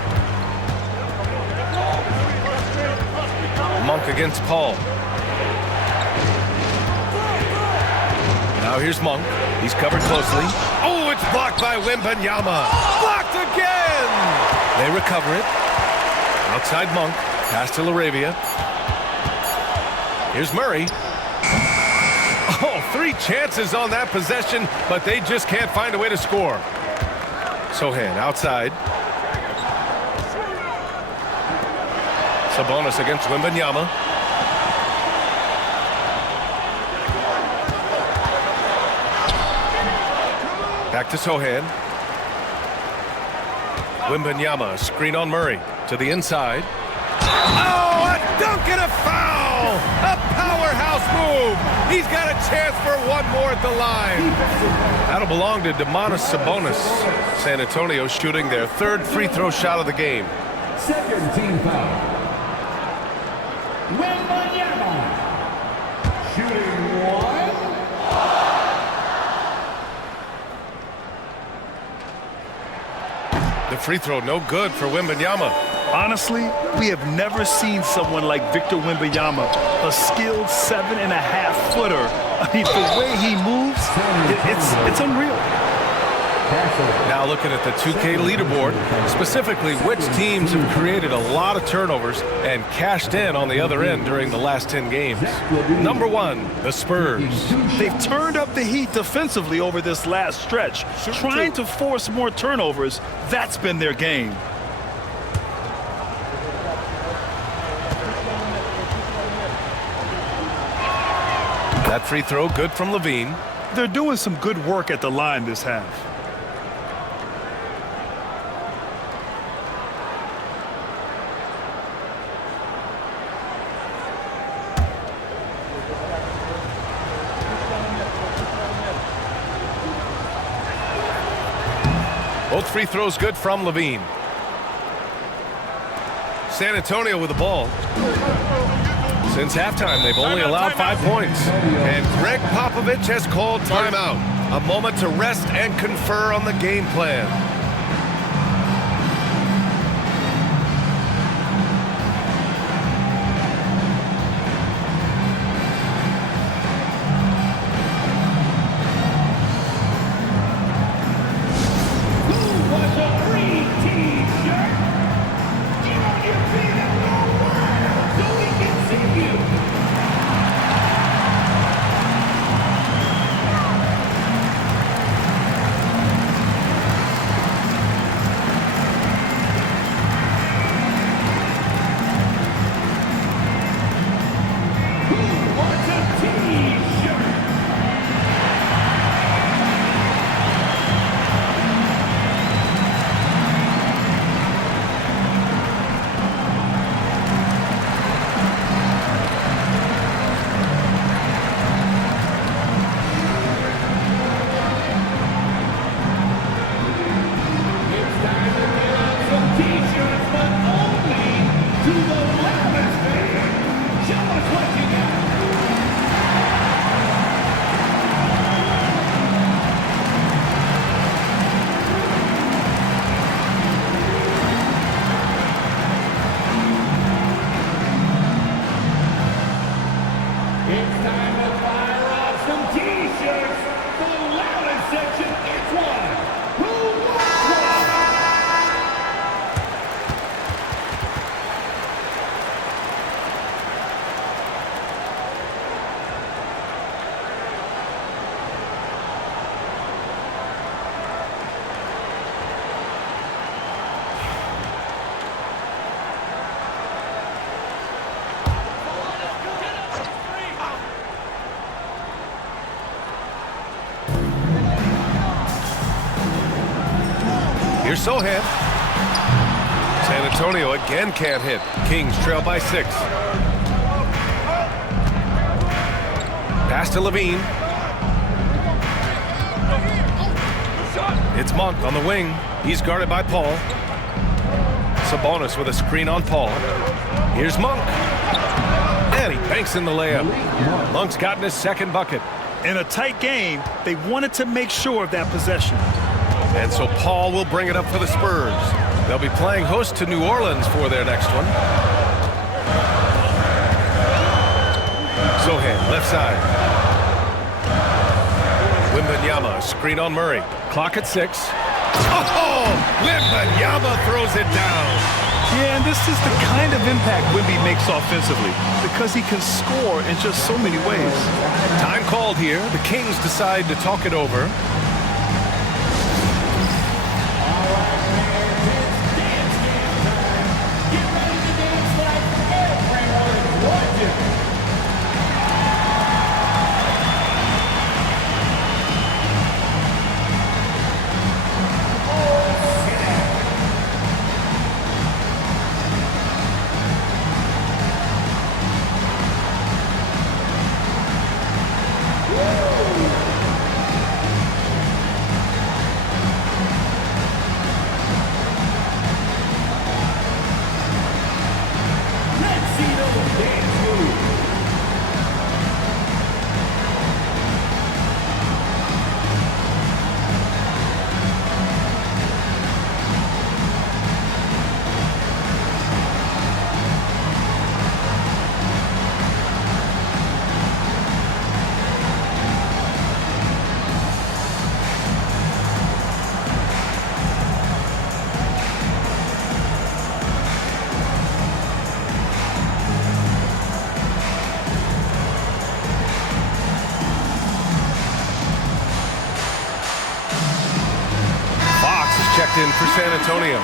Monk against Paul. Now here's Monk. He's covered closely. Oh, it's blocked by Wembanyama. Blocked again! They recover it. Outside Monk. Pass to LaRavia. Here's Murray. Oh, 3 chances on that possession, but they just can't find a way to score. Sohan outside. Sabonis against Wembanyama. Back to Sohan. Wembanyama, screen on Murray. To the inside. Oh, a dunk and a foul! A powerhouse move! He's got a chance for one more at the line. That'll belong to Domantas Sabonis. San Antonio shooting their 3rd free throw shot of the game. Second team foul. Wembanyama. Shooting 1. The free throw no good for Wembanyama. Honestly, we have never seen someone like Victor Wembanyama, a skilled 7.5-footer. I mean, the way he moves, it's unreal. Now looking at the 2K leaderboard, specifically which teams have created a lot of turnovers and cashed in on the other end during the last 10 games. Number 1, the Spurs. They've turned up the heat defensively over this last stretch, trying to force more turnovers. That's been their game. That free throw good from Levine. They're doing some good work at the line this half. Both free throws good from Levine. San Antonio with the ball. Since halftime, they've only allowed 5 points. And Greg Popovich has called timeout. A moment to rest and confer on the game plan. Here's Sohan. San Antonio again can't hit. Kings trail by 6. Pass to Levine. It's Monk on the wing. He's guarded by Paul. Sabonis with a screen on Paul. Here's Monk. And he banks in the layup. Monk's gotten his second bucket. In a tight game, they wanted to make sure of that possession. And so Paul will bring it up for the Spurs. They'll be playing host to New Orleans for their next one. Zohan, left side. Wembanyama, screen on Murray. Clock at 6. Oh! Wembanyama throws it down. Yeah, and this is the kind of impact Wemby makes offensively because he can score in just so many ways. Time called here. The Kings decide to talk it over. Checked in for San Antonio.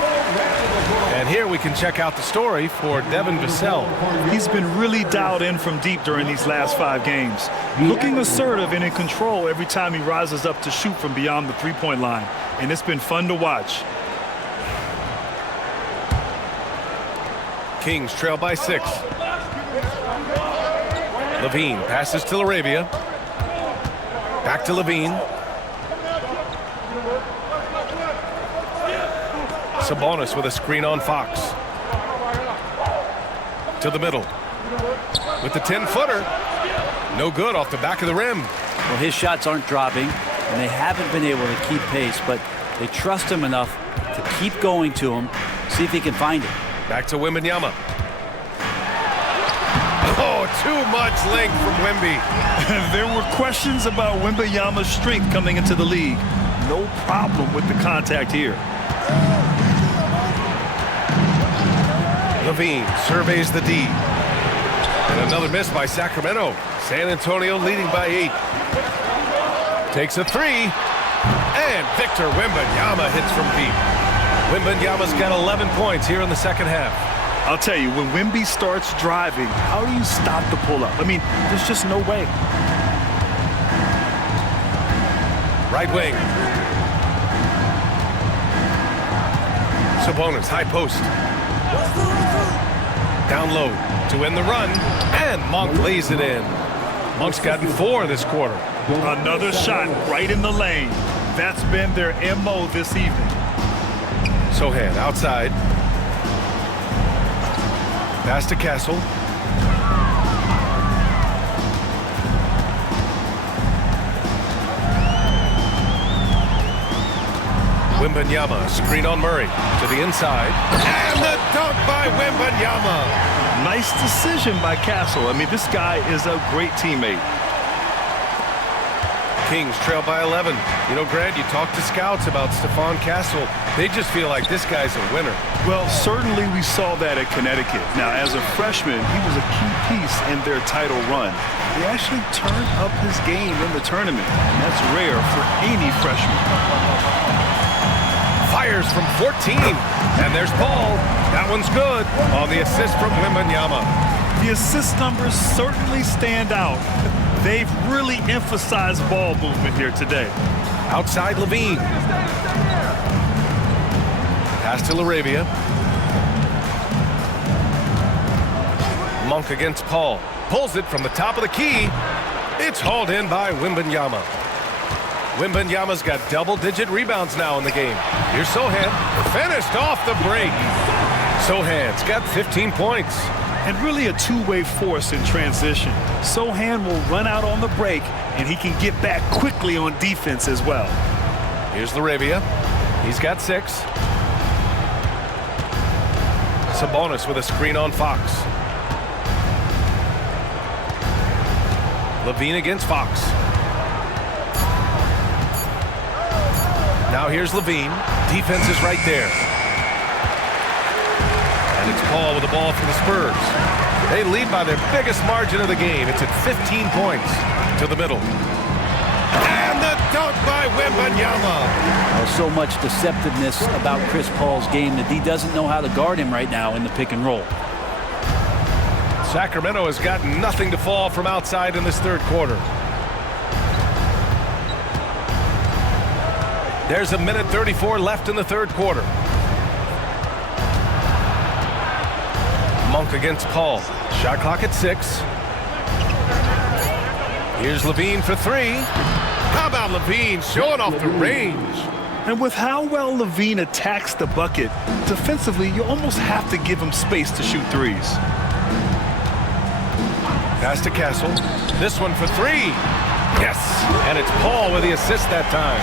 And here we can check out the story for Devin Vassell. He's been really dialed in from deep during these last 5 games. Looking assertive and in control every time he rises up to shoot from beyond the three-point line. And it's been fun to watch. Kings trail by 6. Levine passes to Laravia. Back to Levine. Sabonis with a screen on Fox. To the middle. With the 10-footer. No good off the back of the rim. Well, his shots aren't dropping, and they haven't been able to keep pace, but they trust him enough to keep going to him, see if he can find it. Back to Wembanyama. Oh, too much length from Wemby. There were questions about Wembanyama's strength coming into the league. No problem with the contact here. Levine surveys the D. And another miss by Sacramento. San Antonio leading by 8. Takes a 3. And Victor Wembanyama hits from deep. Wembanyama's got 11 points here in the second half. I'll tell you, when Wemby starts driving, how do you stop the pull-up? I mean, there's just no way. Right wing. Sabonis, high post. Down low to end the run, and Monk lays it in. Monk's gotten 4 this quarter. Another shot right in the lane. That's been their MO this evening. Zohan outside. Pass to Castle. Wembanyama, screen on Murray to the inside. And the dunk by Wembanyama. Nice decision by Castle. I mean, this guy is a great teammate. Kings trail by 11. You know, Grant, you talk to scouts about Stephon Castle. They just feel like this guy's a winner. Well, certainly we saw that at Connecticut. Now, as a freshman, he was a key piece in their title run. He actually turned up his game in the tournament, and that's rare for any freshman. Fires from 14, and there's Paul. That one's good on the assist from Wembanyama. The assist numbers certainly stand out. They've really emphasized ball movement here today. Outside Levine. Pass to Laravia. Monk against Paul. Pulls it from the top of the key. It's hauled in by Wembanyama. Wembanyama's got double-digit rebounds now in the game. Here's Sohan, finished off the break. Sohan's got 15 points. And really a two-way force in transition. Sohan will run out on the break, and he can get back quickly on defense as well. Here's Laravia. He's got 6. Sabonis with a screen on Fox. Levine against Fox. Now here's Levine. Defense is right there. And it's Paul with the ball for the Spurs. They lead by their biggest margin of the game. It's at 15 points to the middle. And the dunk by Wembanyama. Well, so much deceptiveness about Chris Paul's game that he doesn't know how to guard him right now in the pick and roll. Sacramento has got nothing to fall from outside in this third quarter. There's a minute 34 left in the third quarter. Monk against Paul. Shot clock at 6. Here's Levine for 3. How about Levine showing off the range? And with how well Levine attacks the bucket, defensively, you almost have to give him space to shoot threes. Pass to Castle. This one for 3. Yes. And it's Paul with the assist that time.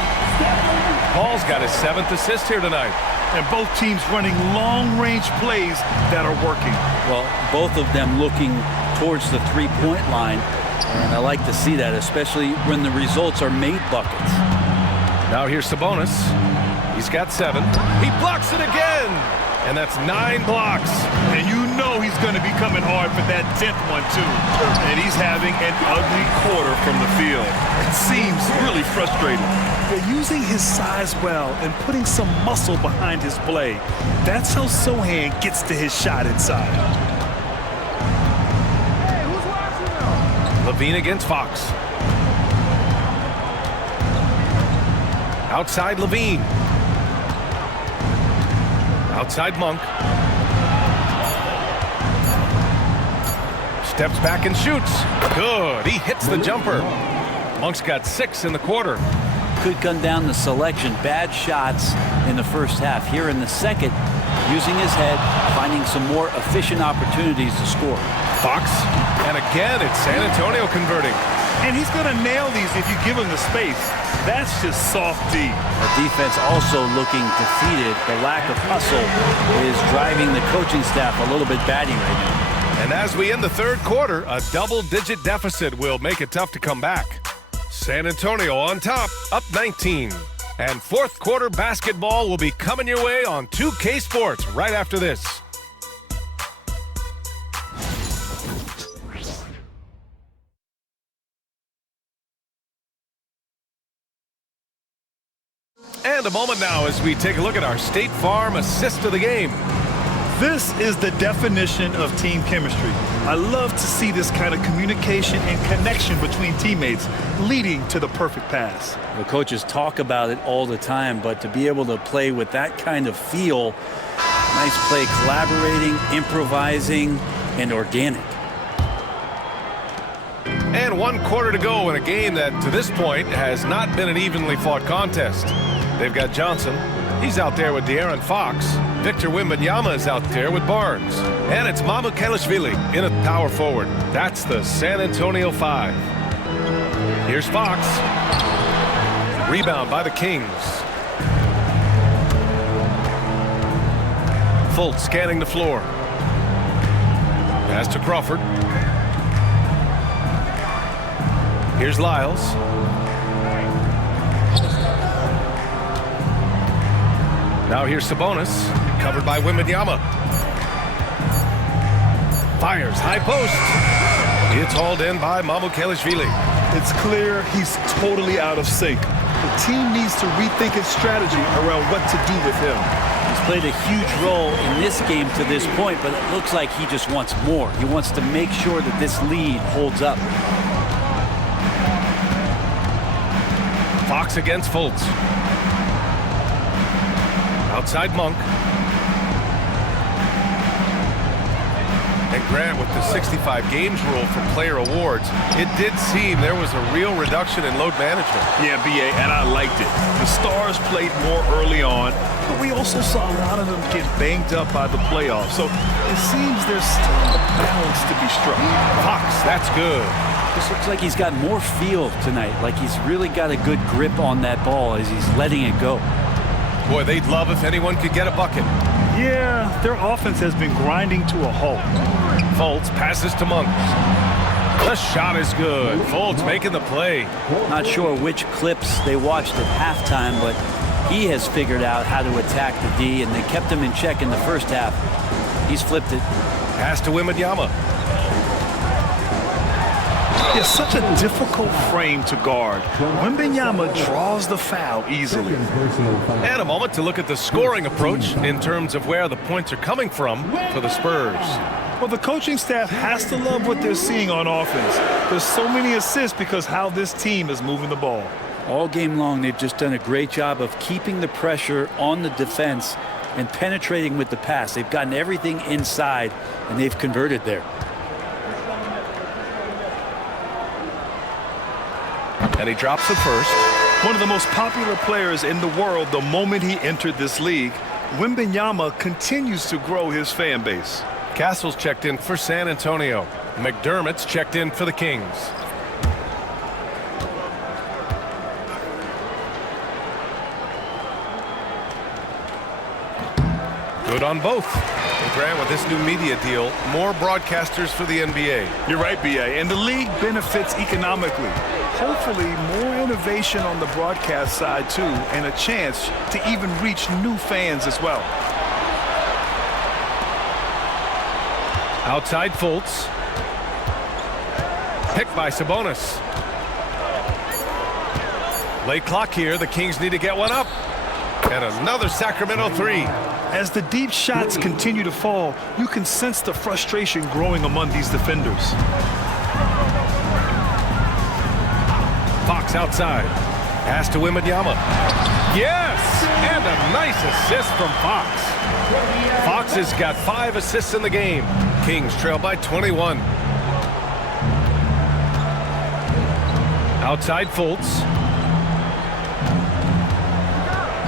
Paul's got his 7th assist here tonight. And both teams running long-range plays that are working. Well, both of them looking towards the three-point line. And I like to see that, especially when the results are made buckets. Now here's Sabonis. He's got 7. He blocks it again. And that's 9 blocks. And you know he's going to be coming hard for that 10th one, too. And he's having an ugly quarter from the field. It seems really frustrating. They're using his size well and putting some muscle behind his play. That's how Sohan gets to his shot inside. Hey, who's watching now? Levine against Fox. Outside Levine. Outside Monk. Steps back and shoots. Good. He hits the jumper. Monk's got 6 in the quarter. Could come down to selection. Bad shots in the first half. Here in the second, using his head, finding some more efficient opportunities to score. Fox. And again, it's San Antonio converting. And he's going to nail these if you give him the space. That's just soft D. The defense also looking defeated. The lack of hustle is driving the coaching staff a little bit batty right now. And as we end the third quarter, a double-digit deficit will make it tough to come back. San Antonio on top, up 19. And fourth quarter basketball will be coming your way on 2K Sports right after this. And a moment now as we take a look at our State Farm assist of the game. This is the definition of team chemistry. I love to see this kind of communication and connection between teammates leading to the perfect pass. The coaches talk about it all the time, but to be able to play with that kind of feel, nice play, collaborating, improvising, and organic. And 1 quarter to go in a game that, to this point, has not been an evenly fought contest. They've got Johnson. He's out there with De'Aaron Fox. Victor Wembanyama is out there with Barnes. And it's Mamukelashvili in at power forward. That's the San Antonio 5. Here's Fox. Rebound by the Kings. Fultz scanning the floor. Pass to Crawford. Here's Lyles. Now here's Sabonis, covered by Wembanyama. Fires, high post. It's hauled in by Mamukelashvili. It's clear he's totally out of sync. The team needs to rethink its strategy around what to do with him. He's played a huge role in this game to this point, but it looks like he just wants more. He wants to make sure that this lead holds up. Fox against Fultz. Outside Monk. And Grant, with the 65 games rule for player awards, it did seem there was a real reduction in load management. Yeah, BA, and I liked it. The stars played more early on, but we also saw a lot of them get banged up by the playoffs. So it seems there's still a balance to be struck. Fox, that's good. This looks like he's got more feel tonight, like he's really got a good grip on that ball as he's letting it go. Boy, they'd love if anyone could get a bucket. Yeah, their offense has been grinding to a halt. Fultz passes to Monk. The shot is good. Fultz making the play. Not sure which clips they watched at halftime, but he has figured out how to attack the D, and they kept him in check in the first half. He's flipped it. Pass to Wembanyama. It's such a difficult frame to guard. Wembanyama draws the foul easily. And a moment to look at the scoring approach in terms of where the points are coming from for the Spurs. Well, the coaching staff has to love what they're seeing on offense. There's so many assists because how this team is moving the ball. All game long, they've just done a great job of keeping the pressure on the defense and penetrating with the pass. They've gotten everything inside, and they've converted there. And he drops it first. One of the most popular players in the world the moment he entered this league, Wembanyama continues to grow his fan base. Castle's checked in for San Antonio. McDermott's checked in for the Kings. Good on both. And Grant, with this new media deal, more broadcasters for the NBA. You're right, BA, and the league benefits economically. Hopefully, more innovation on the broadcast side, too, and a chance to even reach new fans as well. Outside Fultz. Picked by Sabonis. Late clock here. The Kings need to get one up. And another Sacramento three. As the deep shots continue to fall, you can sense the frustration growing among these defenders. Fox outside. Pass to Wembanyama. Yes! And a nice assist from Fox. Fox has got 5 assists in the game. Kings trail by 21. Outside Fultz.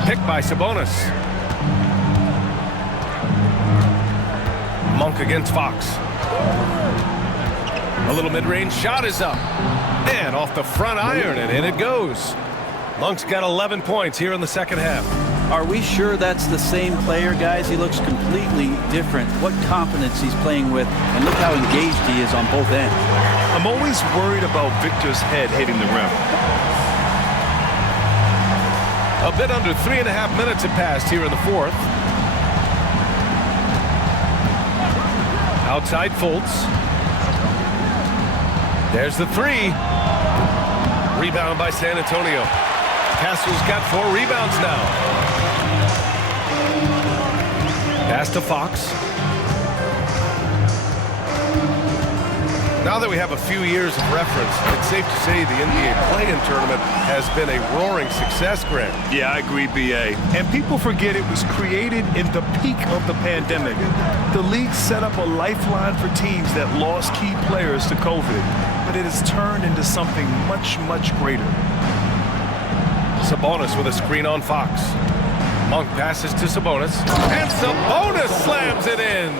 Picked by Sabonis. Monk against Fox. A little mid-range shot is up. And off the front iron, and in it goes. Monk's got 11 points here in the second half. Are we sure that's the same player, guys? He looks completely different. What confidence he's playing with, and look how engaged he is on both ends. I'm always worried about Victor's head hitting the rim. A bit under 3.5 minutes have passed here in the fourth. Outside Fultz. There's the three. Rebound by San Antonio. Castle's got 4 rebounds now. Pass to Fox. Now that we have a few years of reference, it's safe to say the NBA play-in tournament has been a roaring success, Grant. Yeah, I agree, BA. And people forget it was created in the peak of the pandemic. The league set up a lifeline for teams that lost key players to COVID, but it has turned into something much, much greater. Sabonis with a screen on Fox. Monk passes to Sabonis, and Sabonis slams it in.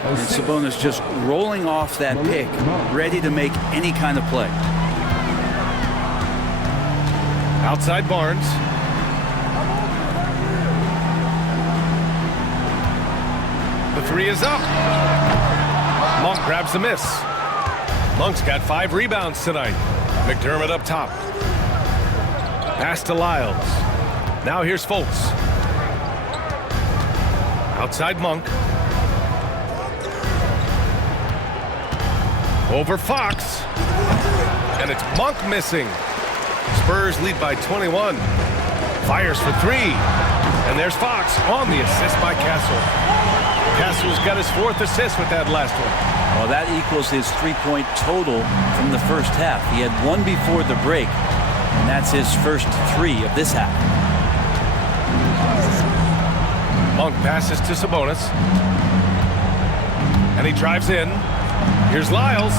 And Sabonis just rolling off that pick, ready to make any kind of play. Outside Barnes. The three is up. Monk grabs the miss. Monk's got 5 rebounds tonight. McDermott up top. Pass to Lyles. Now here's Fultz. Outside Monk. Over Fox. And it's Monk missing. Spurs lead by 21. Fires for 3. And there's Fox on the assist by Castle. Castle's got his 4th assist with that last one. Well, that equals his 3-point total from the first half. He had 1 before the break, and that's his first 3 of this half. Monk passes to Sabonis. And he drives in. Here's Lyles.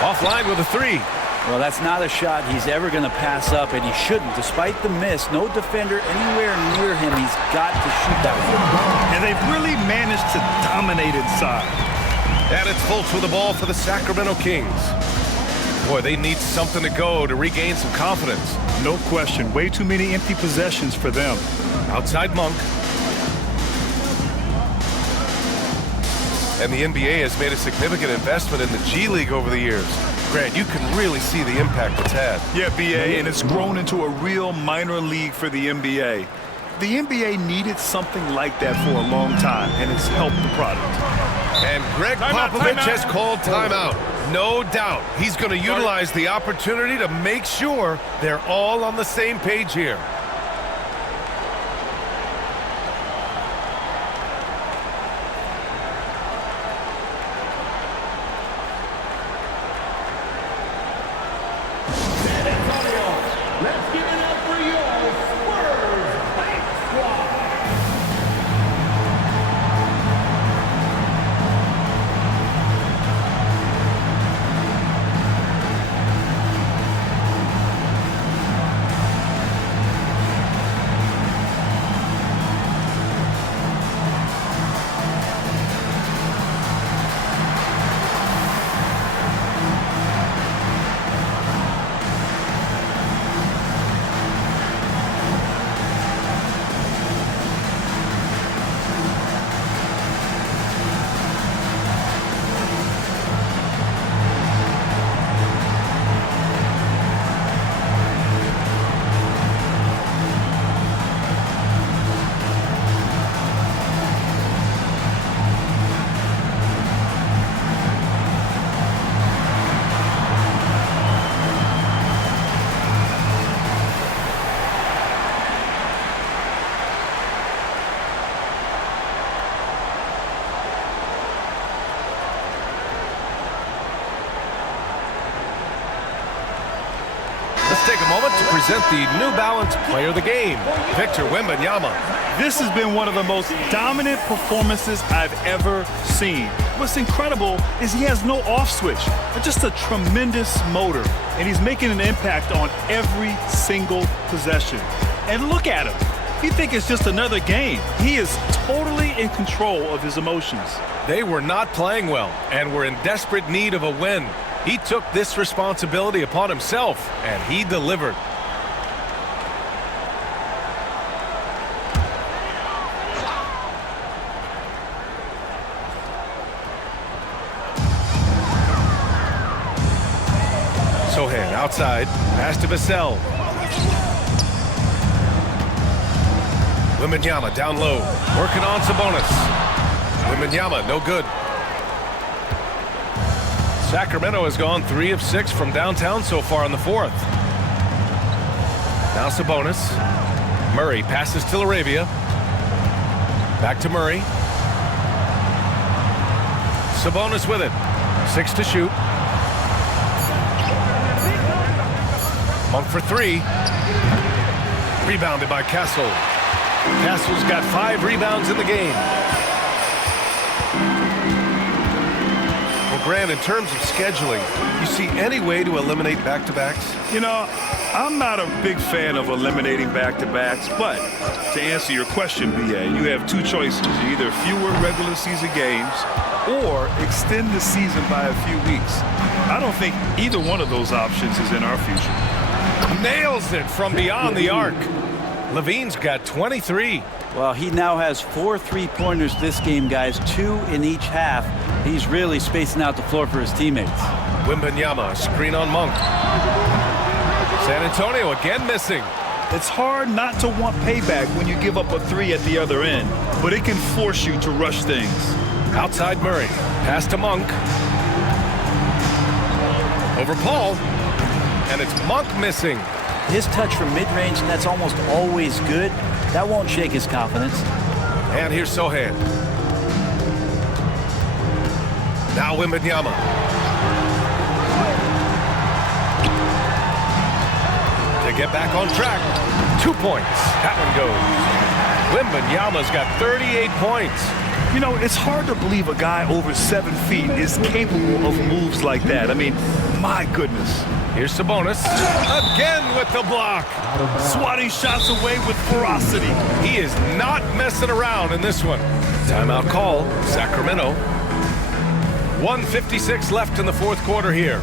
Offline with a three. Well, that's not a shot he's ever going to pass up, and he shouldn't. Despite the miss, no defender anywhere near him. He's got to shoot that one. And they've really managed to dominate inside. And it's Fultz with the ball for the Sacramento Kings. Boy, they need something to go to regain some confidence. No question. Way too many empty possessions for them. Outside Monk. And the NBA has made a significant investment in the G League over the years. Grant, you can really see the impact it's had. Yeah, BA, and it's grown into a real minor league for the NBA. The NBA needed something like that for a long time, and it's helped the product. And Greg Popovich has called timeout. No doubt he's going to utilize the opportunity to make sure they're all on the same page here. Let's give it up for your Spurs Hype Squad. Let's take a moment to present the New Balance Player of the Game, Victor Wembanyama. This has been one of the most dominant performances I've ever seen. What's incredible is he has no off switch, but just a tremendous motor, and he's making an impact on every single possession. And look at him. You think it's just another game. He is totally in control of his emotions. They were not playing well and were in desperate need of a win. He took this responsibility upon himself, and he delivered. Sohan outside, pass to Vassell. Wembanyama down low, working on Sabonis. Wembanyama, no good. Sacramento has gone 3 of 6 from downtown so far in the fourth. Now Sabonis. Murray passes to LaRavia. Back to Murray. Sabonis with it. 6 to shoot. Monk for 3. Rebounded by Castle. Castle's got 5 rebounds in the game. Well, Grant, in terms of scheduling, you see any way to eliminate back-to-backs? You know, I'm not a big fan of eliminating back-to-backs, but to answer your question, BA, you have 2 choices. Either fewer regular season games or extend the season by a few weeks. I don't think either one of those options is in our future. Nails it from beyond the arc. Levine's got 23. Well, he now has 4 3-pointers this game, guys, 2 in each half. He's really spacing out the floor for his teammates. Wembanyama, screen on Monk. San Antonio again missing. It's hard not to want payback when you give up a 3 at the other end, but it can force you to rush things. Outside Murray, pass to Monk. Over Paul, and it's Monk missing. His touch from mid-range, that's almost always good. That won't shake his confidence. And here's Sohan. Now Wembanyama. To get back on track. 2 points. That one goes. Wembanyama's got 38 points. You know, it's hard to believe a guy over 7 feet is capable of moves like that. I mean, my goodness. Here's Sabonis. Again with the block. Swatting shots away with ferocity. He is not messing around in this one. Timeout call, Sacramento. 1:56 left in the fourth quarter here.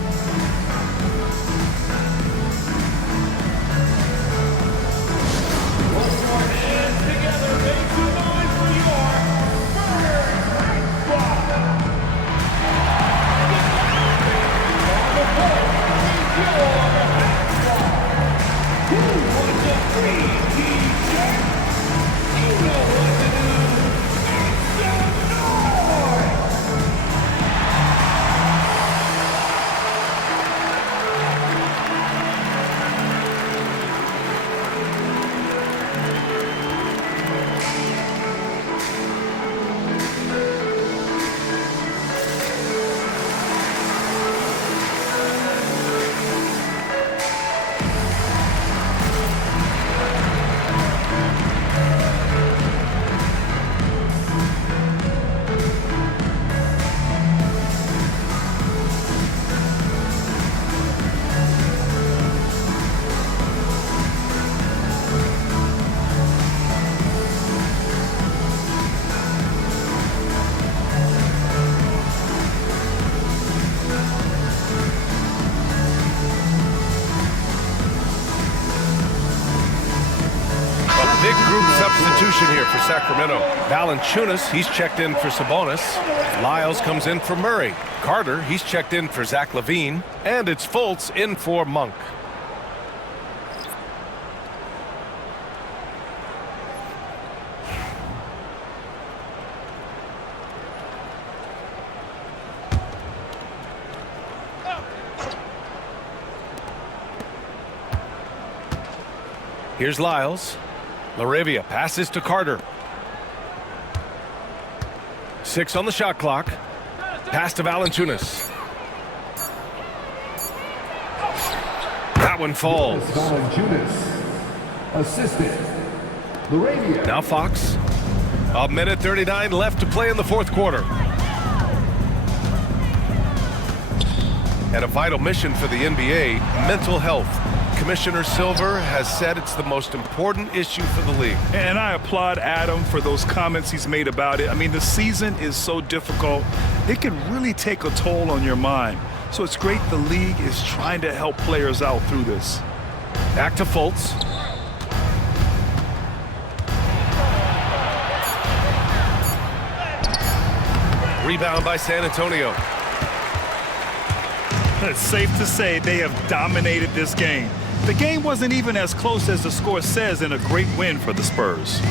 Big group substitution here for Sacramento. Valanciunas, he's checked in for Sabonis. Lyles comes in for Murray. Carter, he's checked in for Zach LaVine. And it's Fultz in for Monk. Here's Lyles. LaRavia passes to Carter. 6 on the shot clock. Pass to Valanciunas. That one falls. Valanciunas. Assistant. LaRavia. Now Fox. 1:39 left to play in the fourth quarter. And a vital mission for the NBA, mental health. Commissioner Silver has said it's the most important issue for the league. And I applaud Adam for those comments he's made about it. I mean, the season is so difficult. It can really take a toll on your mind. So it's great the league is trying to help players out through this. Back to Fultz. Rebound by San Antonio. It's safe to say they have dominated this game. The game wasn't even as close as the score says in a great win for the Spurs.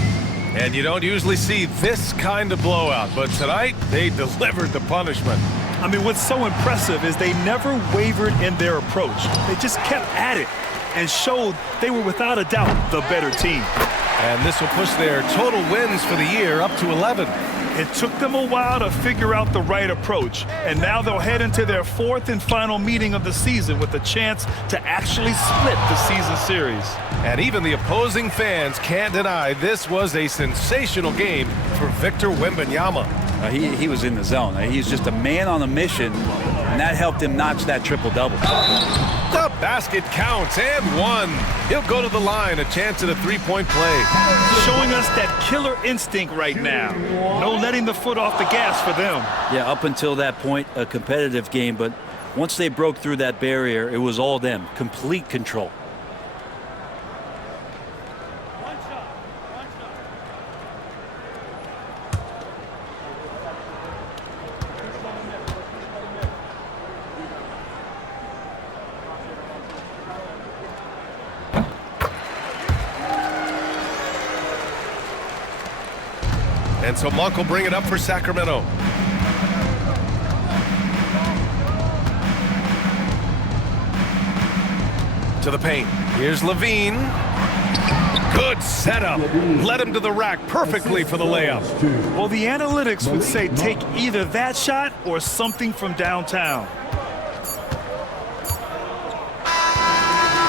And you don't usually see this kind of blowout, but tonight they delivered the punishment. I mean, what's so impressive is they never wavered in their approach. They just kept at it and showed they were without a doubt the better team. And this will push their total wins for the year up to 11. It took them a while to figure out the right approach, and now they'll head into their fourth and final meeting of the season with a chance to actually split the season series. And even the opposing fans can't deny this was a sensational game for Victor Wembanyama. He was in the zone. He's just a man on a mission, and that helped him notch that triple-double. The basket counts, and one. He'll go to the line, a chance at a three-point play. Showing us that killer instinct right now. No letting the foot off the gas for them. Yeah, up until that point, a competitive game, but once they broke through that barrier, it was all them. Complete control. And so Monk will bring it up for Sacramento. To the paint. Here's LaVine. Good setup. Led him to the rack perfectly for the layup. Well, the analytics would say take either that shot or something from downtown.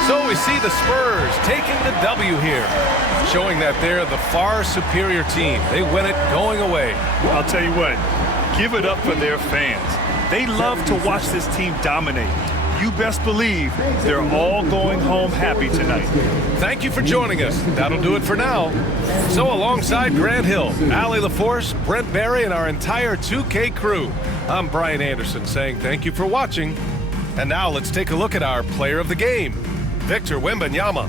So we see the Spurs taking the W here, showing that they're the far superior team. They win it going away. I'll tell you what, give it up for their fans. They love to watch this team dominate. You best believe they're all going home happy tonight. Thank you for joining us. That'll do it for now. So alongside Grant Hill, Allie LaForce, Brent Barry, and our entire 2K crew, I'm Brian Anderson saying thank you for watching. And now let's take a look at our player of the game, Victor Wembanyama.